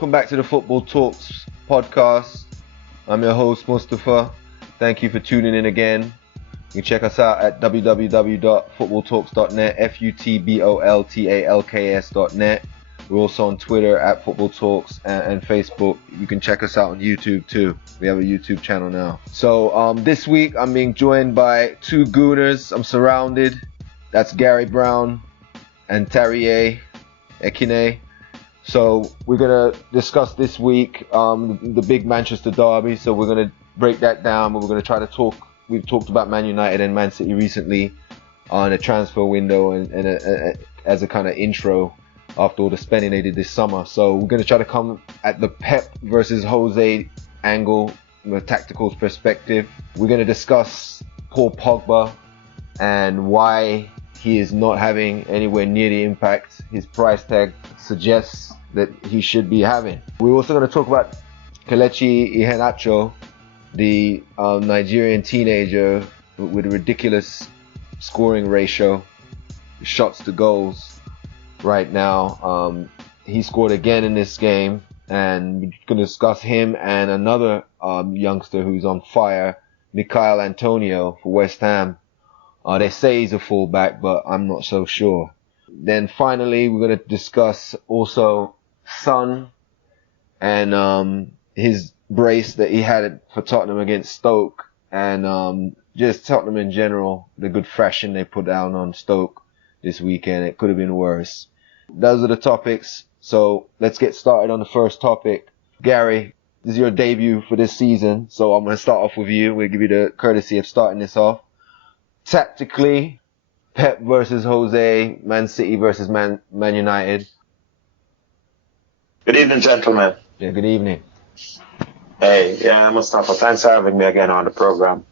welcome back to the Football Talks podcast. I'm your host, Mustafa. Thank you for tuning in again. You can check us out at www.footballtalks.net, futboltalks.net. We're also on Twitter at Football Talks and Facebook. You can check us out on YouTube too. We have a YouTube channel now. So this week I'm being joined by two Gooners. I'm surrounded. That's Gary Brown and Tariye Ekine. So we're going to discuss this week the big Manchester Derby. So we're going to break that down. We're going to try to talk. We've talked about Man United and Man City recently on a transfer window and as a kind of intro after all the spending they did this summer. So we're going to try to come at the Pep versus Jose angle from a tactical perspective. We're going to discuss Paul Pogba and why he is not having anywhere near the impact his price tag suggests that he should be having. We're also going to talk about Kelechi Iheanacho, the Nigerian teenager with a ridiculous scoring ratio, shots to goals right now. He scored again in this game, and we're going to discuss him and another youngster who's on fire, Michail Antonio for West Ham. They say he's a fullback, but I'm not so sure. Then finally, we're going to discuss also Son and his brace that he had for Tottenham against Stoke, and just Tottenham in general, the good thrashing they put down on Stoke this weekend. It could have been worse. Those are the topics. So let's get started on the first topic. Gary, this is your debut for this season, so I'm going to start off with you. We'll give you the courtesy of starting this off. Tactically, Pep versus Jose, Man City versus Man United. Good evening, gentlemen. Yeah, good evening. Hey, yeah, Mustafa, thanks for having me again on the program.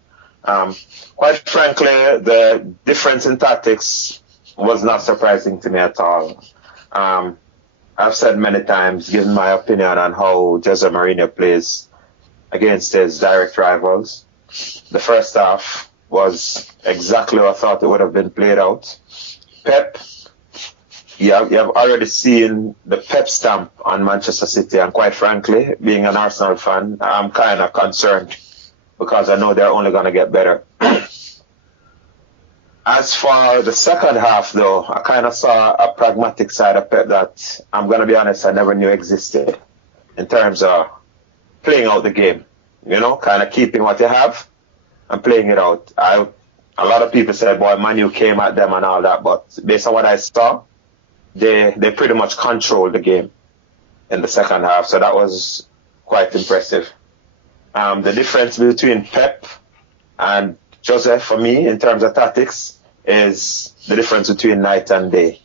Quite frankly, the difference in tactics was not surprising to me at all. I've said many times, given my opinion on how Jose Mourinho plays against his direct rivals. The first half was exactly what I thought it would have been played out. Pep, you have already seen the Pep stamp on Manchester City, and quite frankly, being an Arsenal fan, I'm kind of concerned because I know they're only going to get better. As for the second half, though, I kind of saw a pragmatic side of Pep that, I'm going to be honest, I never knew existed in terms of playing out the game. You know, kind of keeping what you have and playing it out. A lot of people said, boy, Manu came at them and all that, but based on what I saw, they pretty much controlled the game in the second half, so that was quite impressive. The difference between Pep and Jose, for me, in terms of tactics, is the difference between night and day.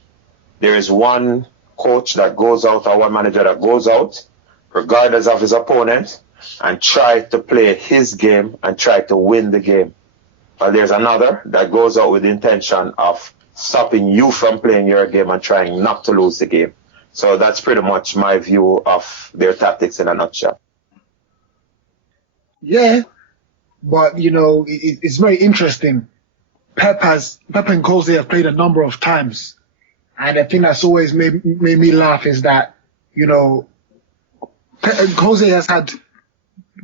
There is one coach that goes out or one manager that goes out, regardless of his opponent, and try to play his game and try to win the game. But there's another that goes out with the intention of stopping you from playing your game and trying not to lose the game. So that's pretty much my view of their tactics in a nutshell. Yeah, but you know, it's very interesting. Pep and Jose have played a number of times, and the thing that's always made me laugh is that, you know, Jose has had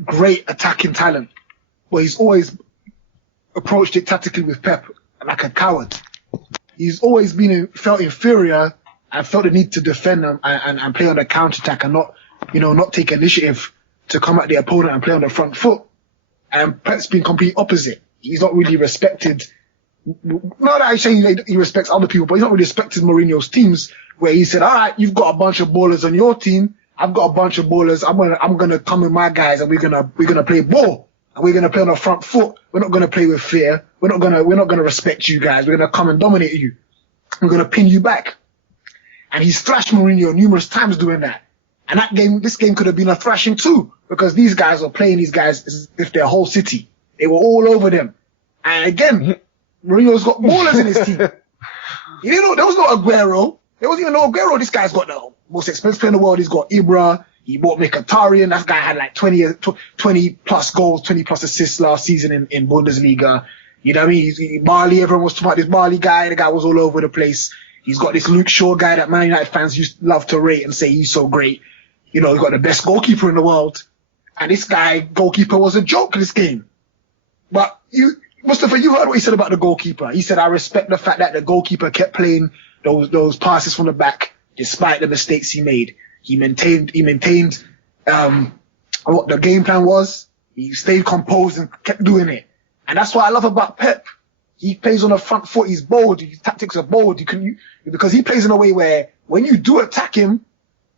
great attacking talent, but he's always approached it tactically with Pep like a coward. He's always felt inferior and felt the need to defend and play on the counter-attack and not take initiative to come at the opponent and play on the front foot. And Pep's been complete opposite. He's not really respected. Not that I'm saying he respects other people, but he's not really respected Mourinho's teams, where he said, all right, you've got a bunch of ballers on your team. I've got a bunch of ballers. I'm gonna come with my guys, and we're gonna play ball, and we're gonna play on the front foot. We're not gonna play with fear. We're not gonna respect you guys. We're gonna come and dominate you. We're gonna pin you back. And he's thrashed Mourinho numerous times doing that. And this game could have been a thrashing too, because these guys were playing these guys as if they're whole city. They were all over them. And again, Mourinho's got ballers in his team. There was no Aguero. There wasn't even no Aguero. This guy's got the most expensive player in the world. He's got Ibra. He bought Mkhitaryan. That guy had like 20 plus goals, 20 plus assists last season in Bundesliga. You know what I mean? Barley, everyone was talking about this Barley guy. The guy was all over the place. He's got this Luke Shaw guy that Man United fans love to rate and say he's so great. you know, you got the best goalkeeper in the world, and this guy goalkeeper was a joke this game. But Mustafa, you heard what he said about the goalkeeper. He said, I respect the fact that the goalkeeper kept playing those passes from the back despite the mistakes he made. He maintained what the game plan was. He stayed composed and kept doing it. And that's what I love about Pep. He plays on the front foot. He's bold. His tactics are bold. Because he plays in a way where when you do attack him,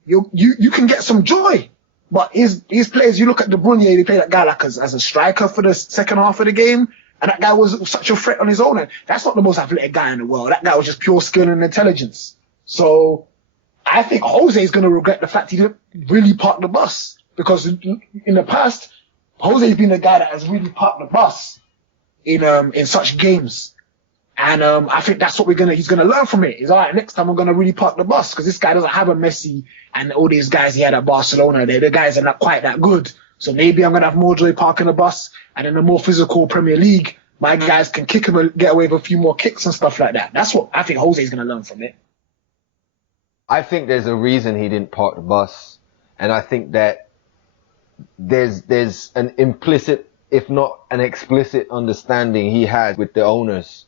you can get some joy. But his players, you look at De Bruyne, they play that guy like as a striker for the second half of the game. And that guy was such a threat on his own. And that's not the most athletic guy in the world. That guy was just pure skill and intelligence. So I think Jose is going to regret the fact he didn't really park the bus. Because in the past, Jose's been the guy that has really parked the bus in such games. And I think that's what he's gonna learn from it. He's all right, next time I'm gonna really park the bus, because this guy doesn't have a Messi and all these guys he had at Barcelona. The guys are not quite that good. So maybe I'm gonna have more joy parking the bus, and in a more physical Premier League, my guys can kick him and get away with a few more kicks and stuff like that. That's what I think Jose's gonna learn from it. I think there's a reason he didn't park the bus, and I think that there's an implicit, if not an explicit, understanding he had with the owners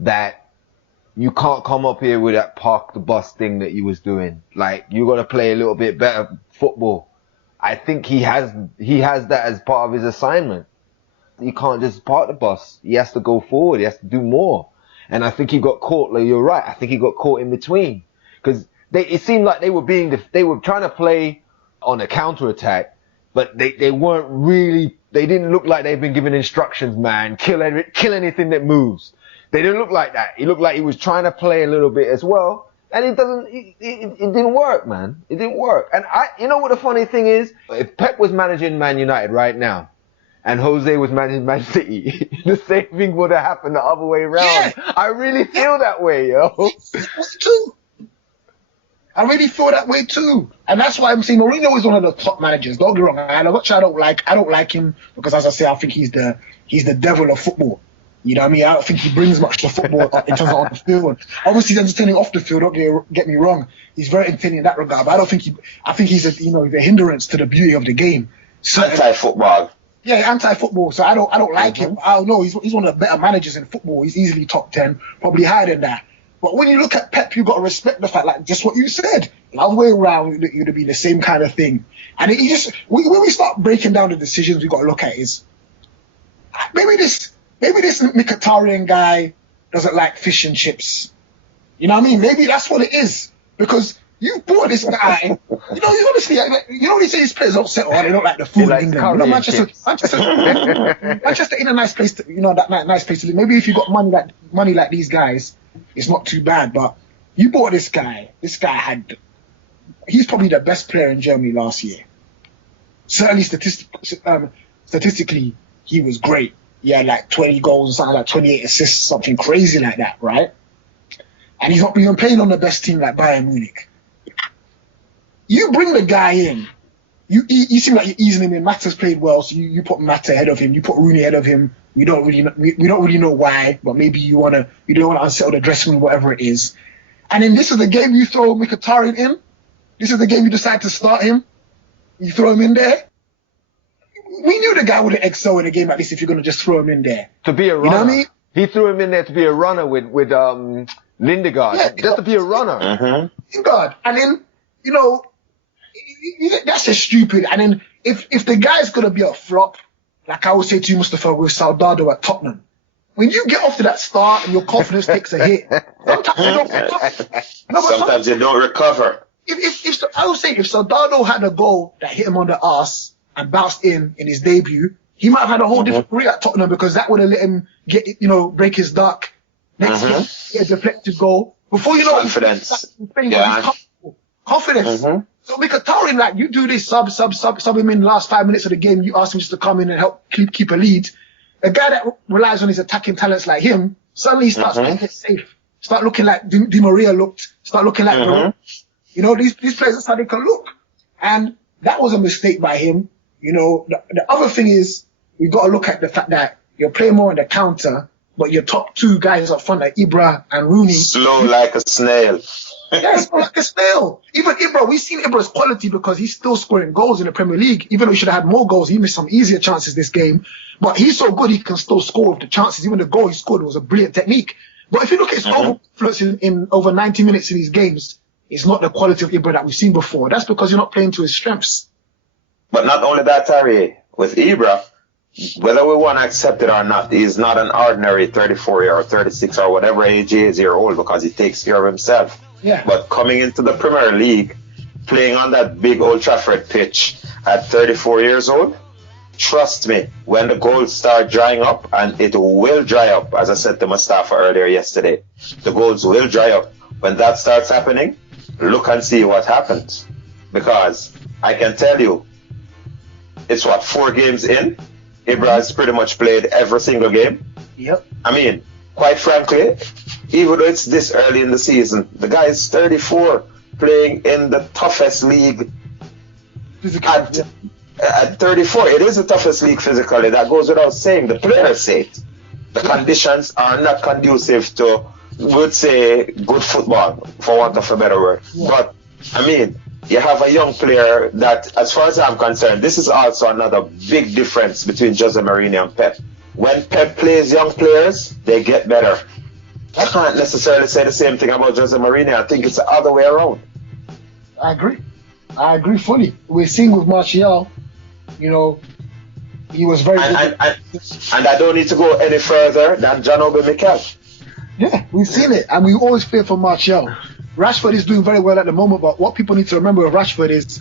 that you can't come up here with that park the bus thing that he was doing. Like, you got to play a little bit better football. I think he has that as part of his assignment. He can't just park the bus. He has to go forward. He has to do more. And I think he got caught. Like, you're right. I think he got caught in between, because it seemed like they were trying to play on a counter attack, but they weren't really. They didn't look like they've been given instructions, man. Kill anything that moves. They didn't look like that. He looked like he was trying to play a little bit as well. And it didn't work, man. It didn't work. And you know what the funny thing is? If Pep was managing Man United right now, and Jose was managing Man City, the same thing would have happened the other way around. Yeah. I really feel that way, yo. Too. I really feel that way too. And that's why I'm saying Mourinho is one of the top managers. Don't get me wrong. I don't like him because, as I say, I think he's the devil of football. You know what I mean? I don't think he brings much to football in terms of on the field. Obviously, he's entertaining off the field. Don't get me wrong. He's very entertaining in that regard. But I think he's a hindrance to the beauty of the game. So, anti-football. Yeah, anti-football. So I don't like him. I don't know. He's one of the better managers in football. He's easily top 10, probably higher than that. But when you look at Pep, you've got to respect the fact, like just what you said. The other way around, it would be the same kind of thing. And when we start breaking down the decisions, we've got to look at is maybe this Mkhitaryan guy doesn't like fish and chips. You know what I mean? Maybe that's what it is. Because you bought this guy, you know, he's honestly, they say his players don't settle, they don't like the food in England. You know, Manchester ain't a nice place to, that nice place to live. Maybe if you got money like these guys, it's not too bad. But you bought this guy. This guy he's probably the best player in Germany last year. Certainly statistically, he was great. He had like 20 goals, something like 28 assists, something crazy like that, right? And he's not even playing on the best team like Bayern Munich. You bring the guy in, you seem like you're easing him in. Mata's played well, so you put Mata ahead of him, you put Rooney ahead of him. We don't really know why, but maybe you don't want to unsettle the dressing room, whatever it is. And then this is the game you throw Mkhitaryan in. This is the game you decide to start him. You throw him in there. We knew the guy wouldn't excel in a game like this if you're going to just throw him in there. To be a runner. You know what I mean? He threw him in there to be a runner with Lindegaard. Yeah, just to be a runner. Lindegaard. And then, that's just stupid. And then if the guy's going to be a flop, like I would say to you, Mustafa, with Soldado at Tottenham, when you get off to that start and your confidence takes a hit, sometimes you don't recover. Sometimes you don't recover. I would say if Soldado had a goal that hit him on the arse and bounced in his debut, he might have had a whole different career at Tottenham, because that would have let him break his duck. Next year, get a deflected goal. Before you know, confidence. Confidence. So Mkhitaryan, like, you do this sub him in the last 5 minutes of the game. You ask him just to come in and help keep a lead. A guy that relies on his attacking talents like him, suddenly he starts playing it safe. Start looking like Di Maria looked. Start looking like these players, that's how they can look. And that was a mistake by him. The other thing is, we've got to look at the fact that you're playing more on the counter, but your top two guys up front, like Ibra and Rooney. Slow like a snail. Yeah, it's not like a snail. Even Ibra, we've seen Ibra's quality because he's still scoring goals in the Premier League. Even though he should have had more goals, he missed some easier chances this game. But he's so good, he can still score with the chances. Even the goal he scored was a brilliant technique. But if you look at his overfluence in over 90 minutes in these games, it's not the quality of Ibra that we've seen before. That's because you're not playing to his strengths. But not only that, Harry, with Ibra, whether we want to accept it or not, he's not an ordinary 34 or 36 or whatever age he is year old because he takes care of himself. Yeah. But coming into the Premier League, playing on that big Old Trafford pitch at 34 years old, trust me, when the goals start drying up, and it will dry up, as I said to Mustafa earlier yesterday, the goals will dry up. When that starts happening, look and see what happens. Because I can tell you, it's 4 games in, Ibra has pretty much played every single game. Yep. I mean, quite frankly, even though it's this early in the season, the guy is 34, playing in the toughest league. At 34, it is the toughest league physically. That goes without saying. The players say it. The conditions are not conducive to, would say, good football, for want of a better word. Yeah. But, I mean, you have a young player that, as far as I'm concerned, this is also another big difference between Jose Mourinho and Pep. When Pep plays young players, they get better. I can't necessarily say the same thing about Jose Mourinho. I think it's the other way around. I agree fully. We're seeing with Martial, you know, he was very good. And I don't need to go any further than John Obi Mikel. Yeah, we've seen it, and we always fear for Martial. Rashford is doing very well at the moment, but what people need to remember with Rashford is,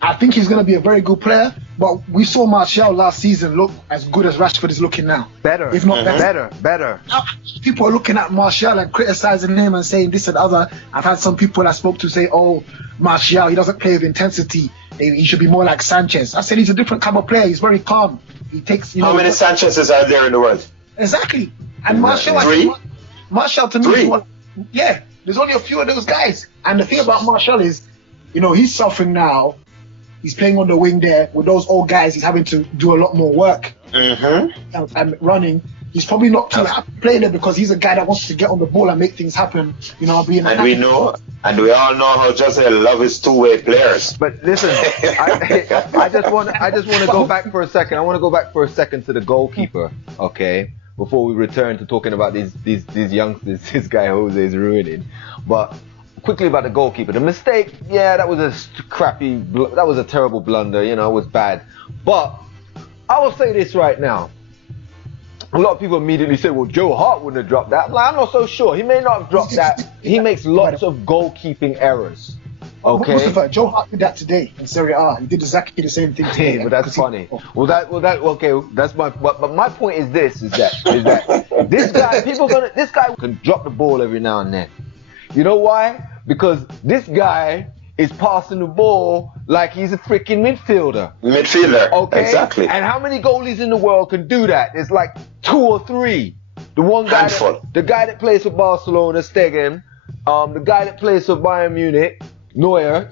I think he's going to be a very good player, but we saw Martial last season look as good as Rashford is looking now. Better. If not better. Better. Now, people are looking at Martial and criticizing him and saying this and other. I've had some people I spoke to say, oh, Martial, he doesn't play with intensity. He should be more like Sanchez. I said he's a different kind of player. He's very calm. He takes, How many Sanchez's are there in the world? Exactly. And Martial, 3? Martial to me, yeah, there's only a few of those guys. And the thing about Martial is, you know, he's suffering now. He's playing on the wing there with those old guys. He's having to do a lot more work and running. He's probably not too happy playing there because he's a guy that wants to get on the ball and make things happen. You know, being and we know, and we all know how Jose loves his two-way players. But listen, I just want to go back for a second. I want to go back for a second to the goalkeeper, okay? Before we return to talking about these youngsters, this guy Jose is ruining. But quickly about the goalkeeper. The mistake, yeah, that was that was a terrible blunder, you know, it was bad. But I will say this right now. A lot of people immediately say, well, Joe Hart wouldn't have dropped that. I'm not so sure. He may not have dropped that. He makes lots of goalkeeping errors. Okay. Mustafa, Joe Hart did that today in Serie A. He did exactly the same thing today. But that's funny. Okay. That's but my point is this guy can drop the ball every now and then. You know why? Because this guy is passing the ball like he's a freaking midfielder. Okay? Exactly. And how many goalies in the world can do that? It's like 2 or 3. The one guy, the guy that plays for Barcelona, Stegen, the guy that plays for Bayern Munich, Neuer,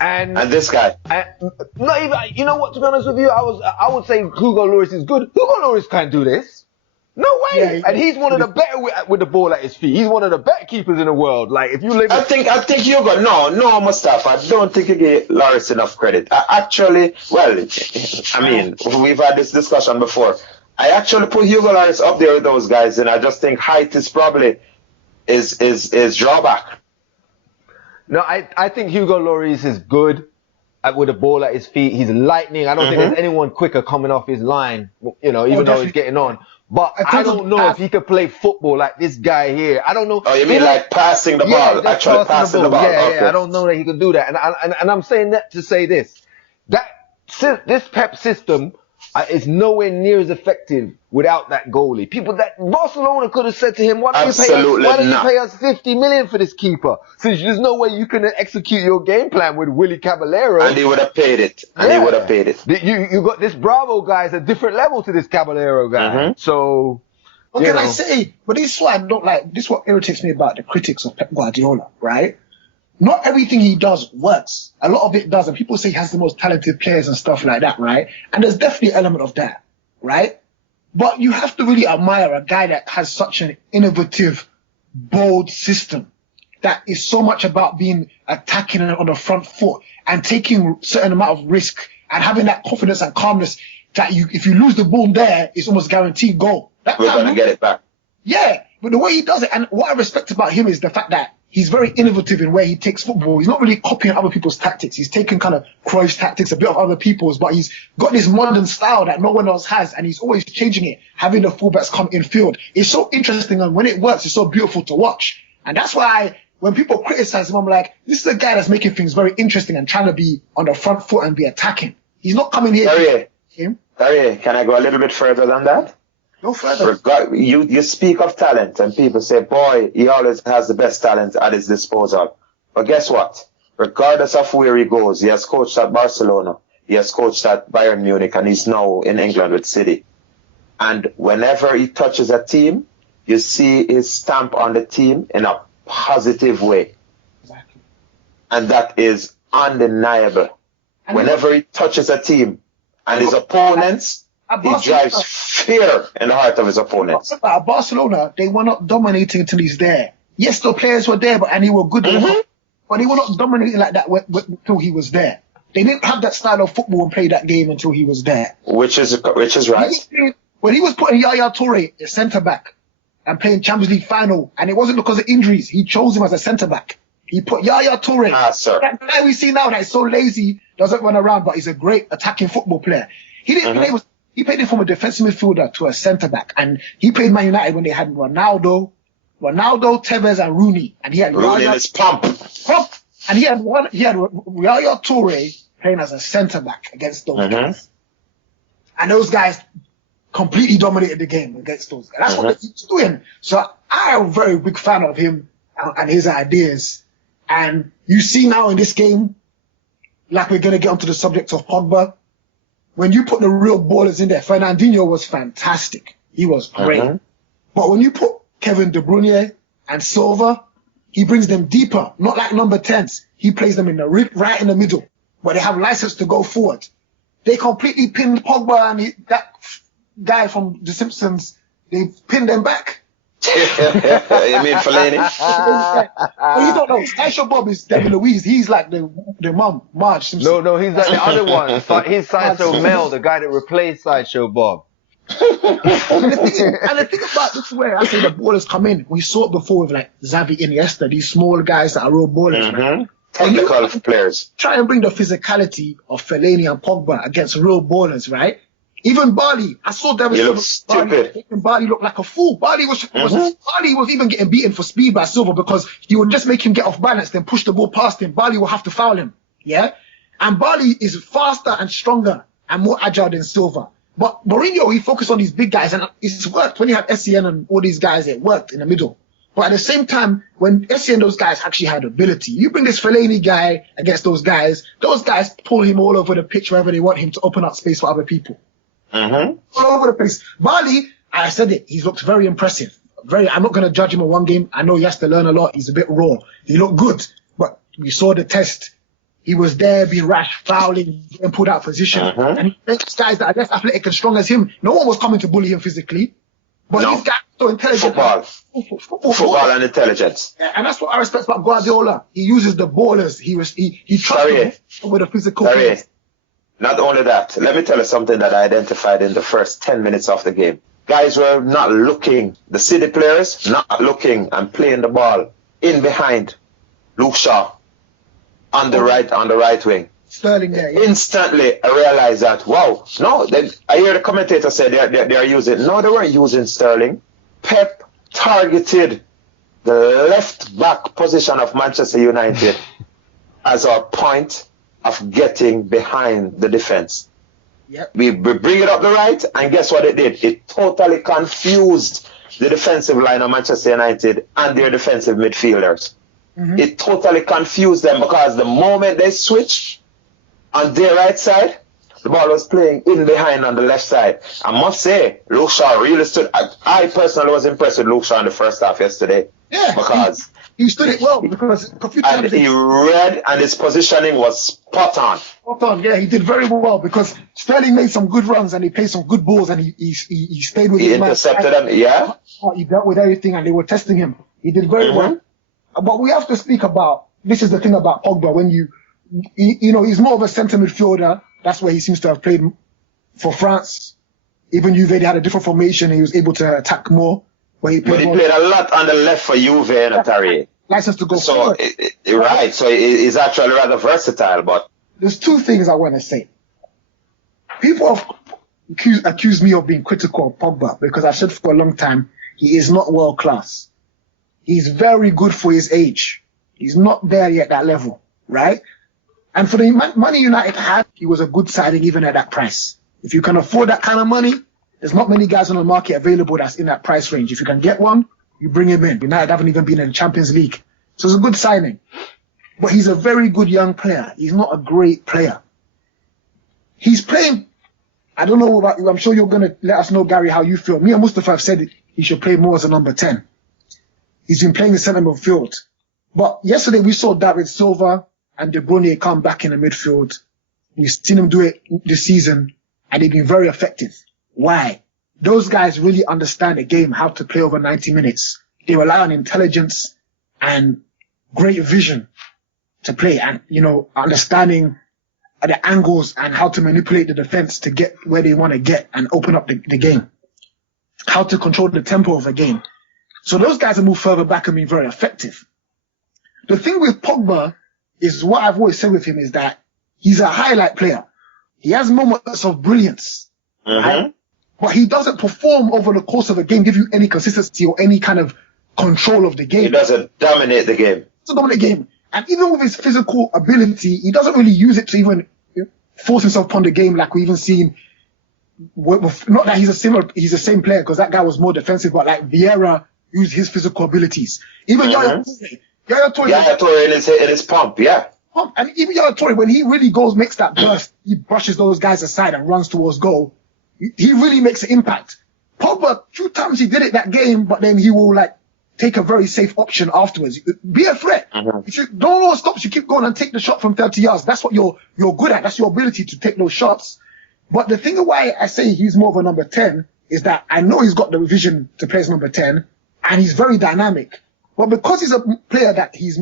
and this guy. Not even. You know what? To be honest with you, I would say Hugo Lloris is good. Hugo Lloris can't do this. No way. Yeah, and he's one of the better with the ball at his feet. He's one of the better keepers in the world. Like if you live, I think Hugo. No, Mustafa. I don't think you give Lloris enough credit. We've had this discussion before. I actually put Hugo Lloris up there with those guys, and I just think height is probably is drawback. No, I think Hugo Lloris is good with the ball at his feet. He's lightning. I don't think there's anyone quicker coming off his line, you know, even though he's getting on. But I don't know if he could play football like this guy here. I don't know. Oh, you mean like passing the ball? Actually passing the ball. Yeah, okay. I don't know that he can do that. And I'm saying that to say this. This Pep system is nowhere near as effective without that goalie. People that Barcelona could have said to him, why don't you pay us 50 million for this keeper? Since there's no way you can execute your game plan with Willy Caballero. And he would have paid it. You got this Bravo guy is a different level to this Caballero guy. So, what can I say? But this is what I don't like. This is what irritates me about the critics of Pep Guardiola, right? Not everything he does works. A lot of it does. And people say he has the most talented players and stuff like that, right? And there's definitely an element of that, right? But you have to really admire a guy that has such an innovative, bold system. that is so much about being attacking on the front foot and taking certain amount of risk and having that confidence and calmness that if you lose the ball there, it's almost guaranteed goal. We're going to get it back. Yeah, but the way he does it, and what I respect about him is the fact that he's very innovative in where he takes football. He's not really copying other people's tactics. He's taking kind of Cruyff's tactics, a bit of other people's, but he's got this modern style that no one else has, and he's always changing it, having the fullbacks come in field. It's so interesting, and when it works, it's so beautiful to watch. And that's why when people criticize him, I'm like, this is a guy that's making things very interesting and trying to be on the front foot and be attacking. He's not coming here. Sorry, can I go a little bit further than that? No further. You speak of talent, and people say, boy, he always has the best talent at his disposal. But guess what? Regardless of where he goes, he has coached at Barcelona, he has coached at Bayern Munich, and he's now in England with City. And whenever he touches a team, you see his stamp on the team in a positive way. Exactly. And that is undeniable. Whenever he touches a team and his opponents, he drives fear in the heart of his opponents. At Barcelona, they were not dominating until he's there. Yes, the players were there, and he were good, but they were not dominating like that until he was there. They didn't have that style of football and play that game until he was there. Which is right. When he was putting Yaya Toure as centre back and playing Champions League final, and it wasn't because of injuries, he chose him as a centre back. He put Yaya Toure. Sir. That guy we see now that is so lazy, doesn't run around, but he's a great attacking football player. He didn't play with. He played it from a defensive midfielder to a centre back, and he played Man United when they had Ronaldo, Tevez, and Rooney, and he had Rooney in his pump, and he had Yaya Toure playing as a centre back against those guys, and those guys completely dominated the game against those guys. That's what he's doing. So I'm a very big fan of him and his ideas. And you see now in this game, like we're gonna get onto the subject of Pogba. When you put the real ballers in there, Fernandinho was fantastic. He was great. But when you put Kevin De Bruyne and Silva, he brings them deeper, not like number 10s. He plays them right in the middle, where they have license to go forward. They completely pinned Pogba and that guy from The Simpsons. They pinned them back. You mean Fellaini? Well, you don't know. Sideshow Bob is Debbie Louise. He's like the mum, Marge Simpson. No, he's like the other one. He's Sideshow Mel, the guy that replaced Sideshow Bob. and the thing about this is where I say the ballers come in. We saw it before with like Xavi, Iniesta, these small guys that are real ballers. Right? Technical players. Try and bring the philosophy of Fellaini and Pogba against real ballers, right? Even Barley, I saw David. He looks stupid. Barley looked like a fool. Barley was even getting beaten for speed by Silva because he would just make him get off balance, then push the ball past him. Barley will have to foul him. Yeah? And Barley is faster and stronger and more agile than Silva. But Mourinho, he focused on these big guys, and it's worked. When he had SCN and all these guys, it worked in the middle. But at the same time, when SCN and those guys actually had ability, you bring this Fellaini guy against those guys pull him all over the pitch wherever they want him to open up space for other people. All over the place. Barley, I said it, he's looked very impressive. I'm not going to judge him in one game. I know he has to learn a lot. He's a bit raw. He looked good, but we saw the test. He was there being rash, fouling, getting pulled out of position. And he makes guys that are less athletic and strong as him. No one was coming to bully him physically. But these guys are so intelligent. Football and intelligence. Yeah, and that's what I respect about Guardiola. He uses the ballers. He trusts them with the physical players. Not only that, let me tell you something that I identified in the first 10 minutes of the game. Guys were not looking, the City players not looking and playing the ball in behind Luke Shaw on the right wing. Sterling there. Yeah. Instantly, I realized that, wow, I hear the commentator say they are using, no, they weren't using Sterling. Pep targeted the left back position of Manchester United as our point of getting behind the defense. Yep. We bring it up the right, and guess what it did? It totally confused the defensive line of Manchester United and their defensive midfielders. It totally confused them because the moment they switched on their right side, the ball was playing in behind on the left side. I must say, Luke Shaw really stood. I personally was impressed with Luke Shaw in the first half yesterday. Yeah, because he stood it well because and he read, and his positioning was spot on. Spot on, yeah, he did very well because Sterling made some good runs and he played some good balls and he stayed with his man. He intercepted them, yeah. He dealt with everything and they were testing him. He did very well. But we have to speak about, this is the thing about Pogba, when you know, he's more of a centre midfielder. That's where he seems to have played for France. Even Juve, they had a different formation. He was able to attack more. But he played a lot on the left for Juve and Atari. License to go forward. Right. So he's actually rather versatile. But there's two things I want to say. People have accused me of being critical of Pogba because I've said for a long time he is not world class. He's very good for his age. He's not there yet, that level, right? And for the money United had, he was a good signing even at that price. If you can afford that kind of money, there's not many guys on the market available that's in that price range. If you can get one, you bring him in. United haven't even been in the Champions League. So it's a good signing. But he's a very good young player. He's not a great player. He's playing, I don't know about you, I'm sure you're going to let us know, Gary, how you feel. Me and Mustafa have said he should play more as a number 10. He's been playing the centre midfield. But yesterday we saw David Silva and De Bruyne come back in the midfield. We've seen him do it this season, and they've been very effective. Why? Those guys really understand the game, how to play over 90 minutes. They rely on intelligence and great vision to play and, you know, understanding the angles and how to manipulate the defense to get where they want to get and open up the game. How to control the tempo of the game. So those guys have moved further back and been very effective. The thing with Pogba is what I've always said with him is that he's a highlight player. He has moments of brilliance. Right? But he doesn't perform over the course of a game, give you any consistency or any kind of control of the game. He doesn't dominate the game. Doesn't dominate the game. And even with his physical ability, he doesn't really use it to even force himself upon the game like we even seen. Not that he's the same player, because that guy was more defensive, but like Vieira used his physical abilities. Even Yaya Toure in his pump, yeah. And even Yaya Toure, when he really goes, makes that burst, he brushes those guys aside and runs towards goal. He really makes an impact. Pogba, 2 times he did it that game, but then he will like take a very safe option afterwards. Be a threat. If you don't know what stops, you keep going and take the shot from 30 yards. That's what you're good at. That's your ability to take those shots. But the thing why I say he's more of a number 10 is that I know he's got the vision to play as number 10, and he's very dynamic. But because he's a player that his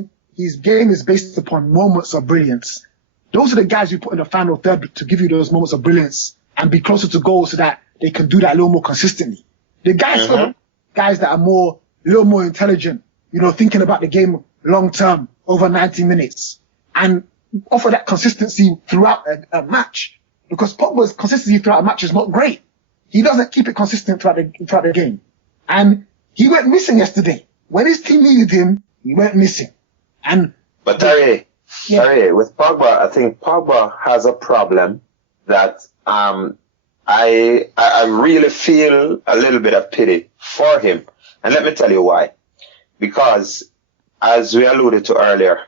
game is based upon moments of brilliance, those are the guys you put in the final third to give you those moments of brilliance and be closer to goal so that they can do that a little more consistently. The guys, guys that are a little more intelligent, you know, thinking about the game long term over 90 minutes and offer that consistency throughout a match. Because Pogba's consistency throughout a match is not great. He doesn't keep it consistent throughout the game. And he went missing yesterday. When his team needed him, he went missing. But Terry, with Pogba, I think Pogba has a problem that I really feel a little bit of pity for him. And let me tell you why. Because, as we alluded to earlier,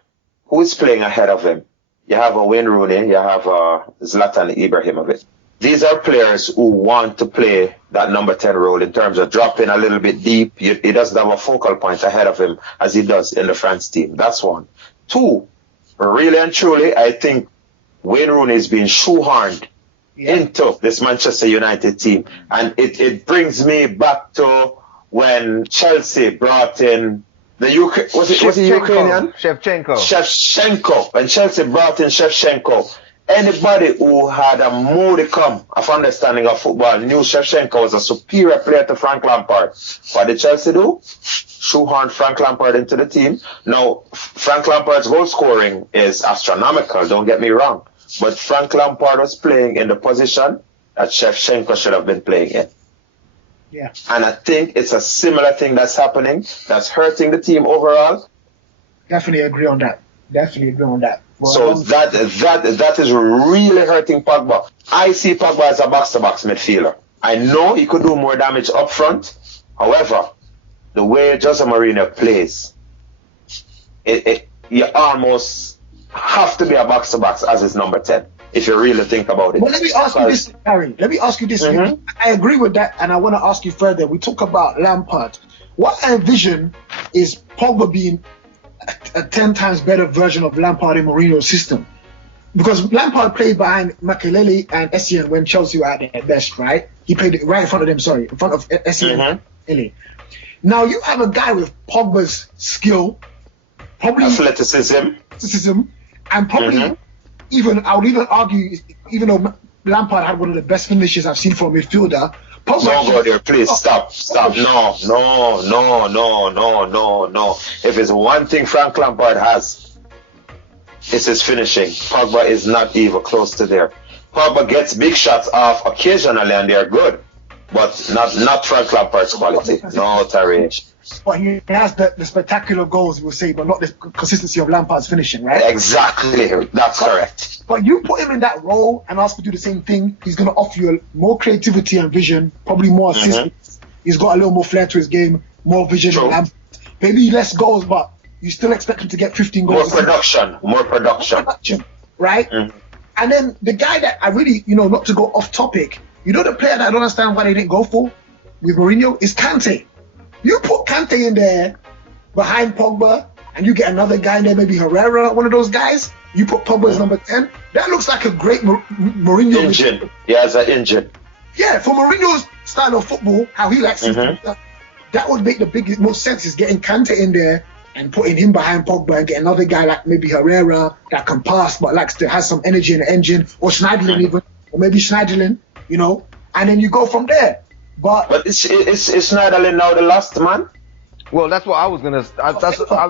who is playing ahead of him? You have a Wayne Rooney, you have Zlatan Ibrahimovic. These are players who want to play that number 10 role in terms of dropping a little bit deep. He doesn't have a focal point ahead of him as he does in the France team. That's one. 2, really and truly, I think Wayne Rooney is being shoehorned into this Manchester United team. And it brings me back to when Chelsea brought in the was it Ukrainian? Shevchenko. When Chelsea brought in Shevchenko, anybody who had a modicum of understanding of football knew Shevchenko was a superior player to Frank Lampard. What did Chelsea do? Shoehorn Frank Lampard into the team. Now, Frank Lampard's goal scoring is astronomical, don't get me wrong. But Frank Lampard was playing in the position that Shevchenko should have been playing in. Yeah. And I think it's a similar thing that's happening, that's hurting the team overall. Definitely agree on that. Well, so that is really hurting Pogba. I see Pogba as a box-to-box midfielder. I know he could do more damage up front. However, the way Jose Mourinho plays, you almost have to be a box-to-box as his number 10. If you really think about it. Well, let me ask you this, Harry. I agree with that, and I want to ask you further. We talk about Lampard. What I envision is Pogba being a 10 times better version of Lampard in Mourinho's system. Because Lampard played behind Makelele and Essien when Chelsea were at their best, right? He played right in front of them, in front of Essien and Makelele. Now, you have a guy with Pogba's skill, probably athleticism, and probably I would even argue, even though Lampard had one of the best finishes I've seen from a midfielder. Don't go there, please. Stop. No. If it's one thing Frank Lampard has, it's his finishing. Pogba is not even close to there. Pogba gets big shots off occasionally and they're good, but not Frank Lampard's quality. No, Terry. But he has the spectacular goals, we'll say, but not the consistency of Lampard's finishing, right? Exactly. That's correct. But you put him in that role and ask him to do the same thing, he's going to offer you more creativity and vision, probably more assists. He's got a little more flair to his game, more vision than Lampard. Maybe less goals, but you still expect him to get 15 goals. More production. Right? And then the guy that I really, not to go off topic, the player that I don't understand why they didn't go for with Mourinho is Kante. You put Kante in there behind Pogba, and you get another guy in there, maybe Herrera, one of those guys. You put Pogba as number 10. That looks like a great Mourinho engine. He has an engine. Yeah, for Mourinho's style of football, how he likes it, that would make the most sense is getting Kante in there and putting him behind Pogba and get another guy like maybe Herrera that can pass but likes to have some energy in the engine, or Schneiderlin even, or maybe Schneiderlin, and then you go from there. But is Schneiderlin now the last man? Well, that's what I was gonna. That's what I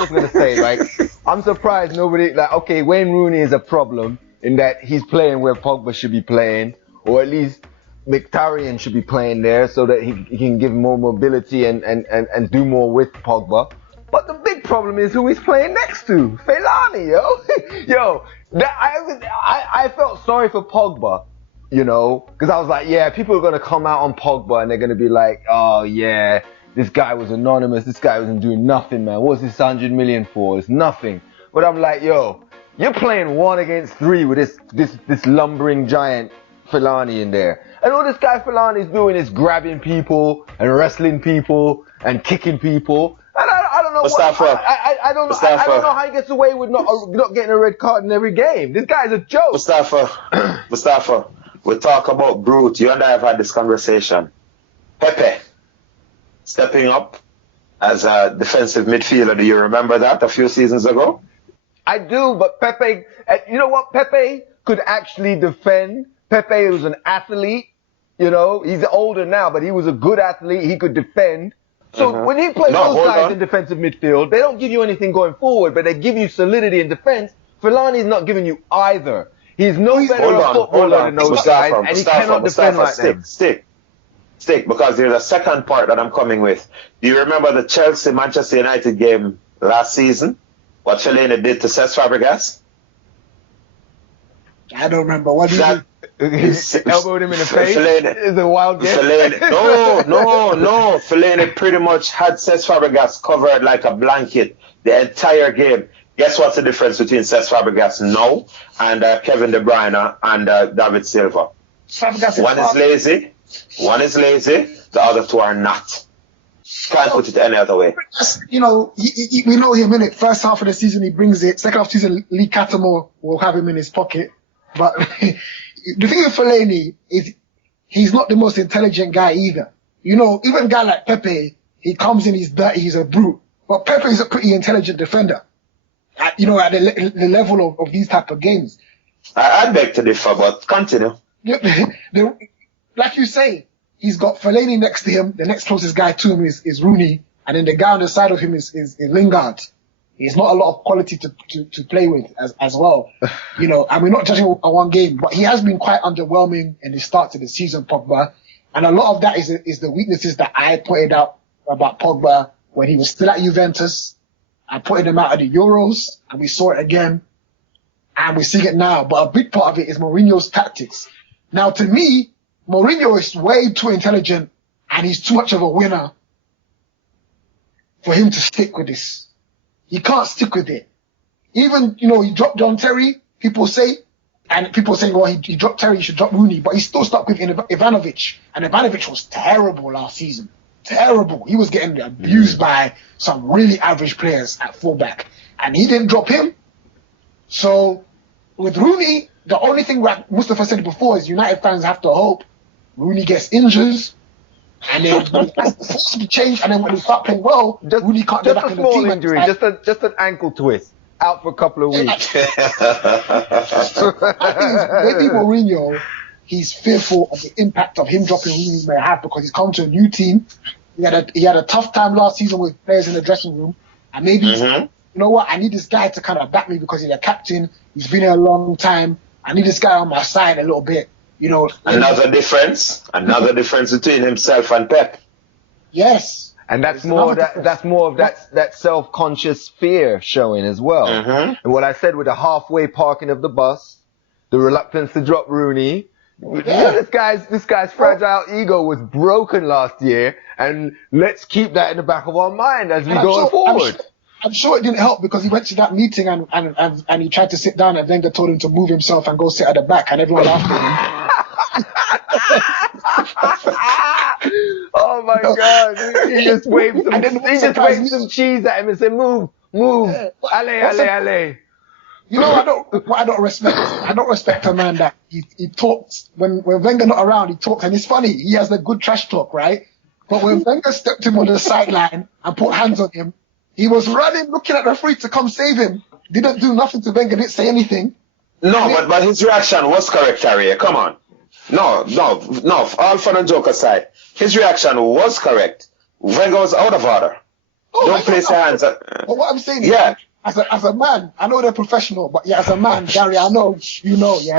was gonna say. Like, I'm surprised nobody. Like, okay, Wayne Rooney is a problem in that he's playing where Pogba should be playing, or at least Mkhitaryan should be playing there so that he can give more mobility and do more with Pogba. But the big problem is who he's playing next to. Fellaini, yo. I felt sorry for Pogba, because I was like, yeah, people are going to come out on Pogba and they're going to be like, oh, yeah, this guy was anonymous. This guy wasn't doing nothing, man. What's this 100 million for? It's nothing. But I'm like, yo, you're playing 1 against 3 with this lumbering giant Fellaini in there. And all this guy Fellaini's doing is grabbing people and wrestling people and kicking people. And I don't know I don't know how he gets away with not getting a red card in every game. This guy's a joke. Mustafa, we talk about brute. You and I have had this conversation. Pepe stepping up as a defensive midfielder. Do you remember that a few seasons ago? I do, but Pepe, you know what? Pepe could actually defend. Pepe was an athlete. He's older now, but he was a good athlete. He could defend. So when he plays those guys in defensive midfield, they don't give you anything going forward, but they give you solidity in defense. Fellaini's not giving you either. He's no better a footballer than those guys, and he cannot defend like them. Stick, because there's a second part that I'm coming with. Do you remember the Chelsea-Manchester United game last season? What Fellaini did to Cesc Fabregas? I don't remember. What did he elbowed him in the face? It's a wild game. No. Fellaini pretty much had Cesc Fabregas covered like a blanket the entire game. Guess what's the difference between Cesc Fabregas now and Kevin De Bruyne and David Silva? One is lazy. The other two are not. Can't put it any other way. We know him in it. First half of the season he brings it. Second half of the season Lee Catamore will have him in his pocket. But the thing with Fellaini is he's not the most intelligent guy either. Even a guy like Pepe, he comes in, he's dirty, he's a brute. But Pepe is a pretty intelligent defender. At the level of these type of games. I beg to differ, but continue. Like you say, he's got Fellaini next to him. The next closest guy to him is Rooney. And then the guy on the side of him is Lingard. He's not a lot of quality to play with as well. And we're not judging on one game, but he has been quite underwhelming in the start to the season, Pogba. And a lot of that is the weaknesses that I pointed out about Pogba when he was still at Juventus. I pointed him out at the Euros, and we saw it again, and we're seeing it now. But a big part of it is Mourinho's tactics. Now, to me, Mourinho is way too intelligent, and he's too much of a winner for him to stick with this. He can't stick with it. Even, he dropped John Terry, people say, and people saying, well, he dropped Terry, he should drop Rooney, but he still stuck with Ivanovic. And Ivanovic was terrible last season. Terrible. He was getting abused by some really average players at fullback. And he didn't drop him. So, with Rooney, the only thing Mustafa said before is United fans have to hope Rooney gets injured And then as the force change, and then when they start playing well, Rooney can't get back in the team. Just a small injury, just an ankle twist, out for a couple of weeks. I think maybe Mourinho, he's fearful of the impact of him dropping Rooney may have because he's come to a new team. He had a tough time last season with players in the dressing room, and maybe you know what? I need this guy to kind of back me because he's a captain. He's been here a long time. I need this guy on my side a little bit. You know, another difference between himself and Pep. Yes, and that's more of that self-conscious fear showing as well. And what I said with the halfway parking of the bus, the reluctance to drop Rooney. Yeah, this guy's fragile ego was broken last year, and let's keep that in the back of our mind as we go forward. I'm sure it didn't help because he went to that meeting and he tried to sit down and Wenger told him to move himself and go sit at the back and everyone laughed at him. Oh my God! He just waved some cheese at him and said, "Move, allez." You know, I don't respect a man that he talks when Wenger not around. He talks and it's funny. He has the good trash talk, right? But when Wenger stepped him on the sideline and put hands on him, he was running, looking at the referee to come save him. Didn't do nothing to Wenger. Didn't say anything. No, but his reaction was correct, Harry. Come on. No. All fun and joke aside, his reaction was correct. Wenger was out of order. Don't place your hands. But what I'm saying is, as a man, I know they're professional, but as a man, Gary, I know you know, yeah.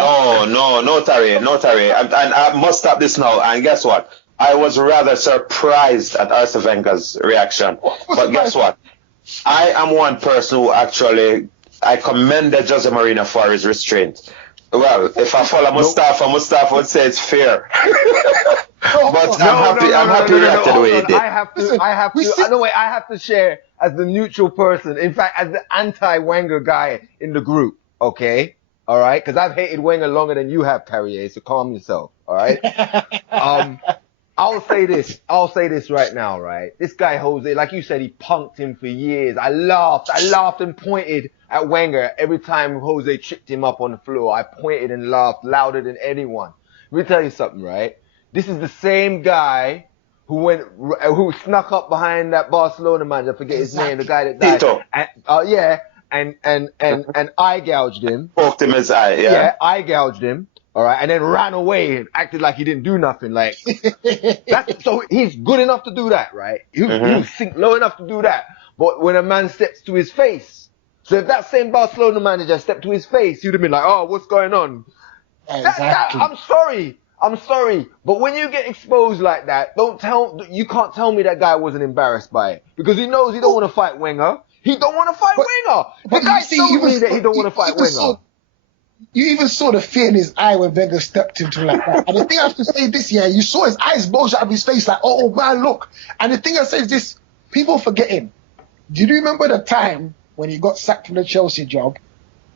No, Terry. And I must stop this now. And guess what? I was rather surprised at Arsene Wenger's reaction. But guess what? I am one person who actually I commended Jose Mourinho for his restraint. Well, if I follow Mustafa would say it's fair. But I'm happy he reacted the way he did. I have to share as the neutral person, in fact, as the anti-Wenger guy in the group, okay? All right? Because I've hated Wenger longer than you have, Carrier, so calm yourself, all right? I'll say this right now, right? This guy, Jose, like you said, he punked him for years. I laughed and pointed at Wenger every time Jose tripped him up on the floor. I pointed and laughed louder than anyone. Let me tell you something, right? This is the same guy who snuck up behind that Barcelona manager, I forget his name, the guy that died. Tito. And eye gouged him. Poked him in his eye, yeah. Yeah, eye gouged him. All right, and then ran away and acted like he didn't do nothing. Like, so he's good enough to do that, right? He'll sink low enough to do that. But when a man steps to his face, so if that same Barcelona manager stepped to his face, you'd have been like, "Oh, what's going on?" Exactly. I'm sorry, but when you get exposed like that, you can't tell me that guy wasn't embarrassed by it because he knows he don't want to fight Wenger. He don't want to fight Wenger. The guy told me that he don't want to fight Wenger. You even saw the fear in his eye when Wenger stepped into like that. And the thing I have to say this year, you saw his eyes bulge out of his face like, oh man, look. And the thing I say is this, people forgetting. Do you remember the time when he got sacked from the Chelsea job,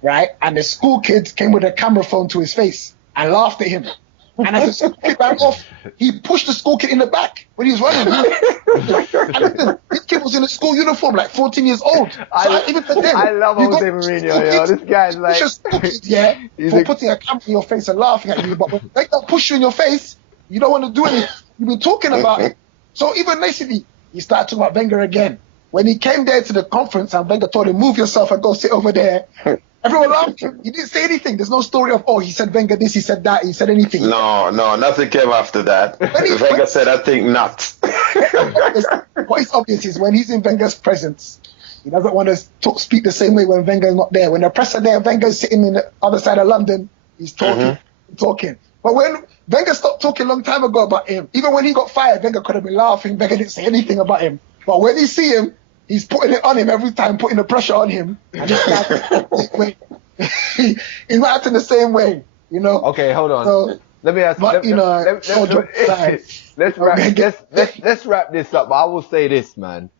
right? And the school kids came with a camera phone to his face and laughed at him. And as the school kid ran off, he pushed the school kid in the back when he was running. And listen, this kid was in a school uniform, like 14 years old. So even for them, I love Jose Mourinho, yo. This guy's like... for putting a camera in your face and laughing at you. But when they don't push you in your face, you don't want to do anything. You've been talking about it. So even recently, he started talking about Wenger again. When he came there to the conference and Wenger told him, move yourself and go sit over there, everyone laughed. He didn't say anything. There's no story of, he said Wenger this, he said that, he said anything. No, nothing came after that. Wenger said, I think not. What is obvious is when he's in Wenger's presence, he doesn't want to speak the same way when Wenger's not there. When the press are there, Wenger's sitting in the other side of London, he's talking. But when Wenger stopped talking a long time ago about him, even when he got fired, Wenger could have been laughing. Wenger didn't say anything about him. But when you see him, he's putting it on him every time, putting the pressure on him. And he's not acting the same way, you know? Okay, hold on. So, let me ask let's wrap this up. But I will say this, man.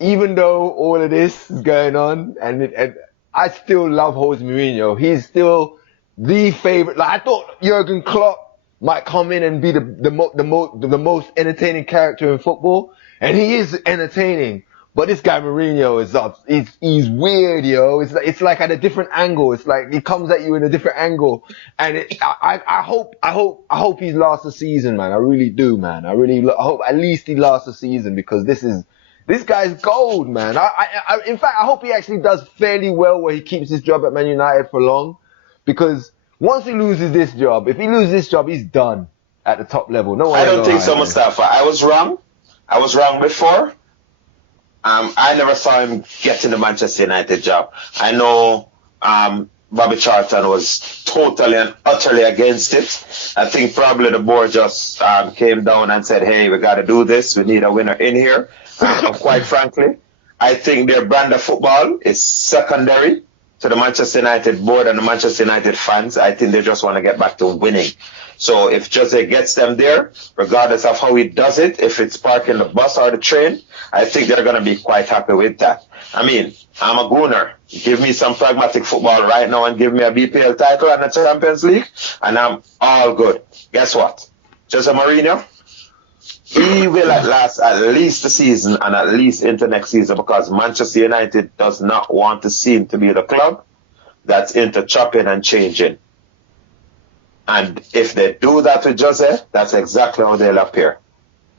Even though all of this is going on, and I still love Jose Mourinho. He's still the favorite. Like, I thought Jurgen Klopp might come in and be the most entertaining character in football, and he is entertaining. But this guy Mourinho is up. He's weird, yo. It's like at a different angle. It's like he comes at you in a different angle. And I hope he lasts the season, man. I really do, man. I hope at least he lasts the season, because this guy's gold, man. In fact, I hope he actually does fairly well where he keeps his job at Man United for long, because once he loses this job, if he loses this job, he's done at the top level. No one. I don't think so, Mustafa. I was wrong. I was wrong before. I never saw him getting the Manchester United job. I know Bobby Charlton was totally and utterly against it. I think probably the board just came down and said, hey, we got to do this. We need a winner in here. Quite frankly, I think their brand of football is secondary to the Manchester United board and the Manchester United fans. I think they just want to get back to winning. So if Jose gets them there, regardless of how he does it, if it's parking the bus or the train, I think they're going to be quite happy with that. I mean, I'm a gooner. Give me some pragmatic football right now and give me a BPL title and a Champions League, and I'm all good. Guess what? Jose Mourinho, he will last at least the season and at least into next season, because Manchester United does not want to seem to be the club that's into chopping and changing. And if they do that with Jose, that's exactly how they'll appear.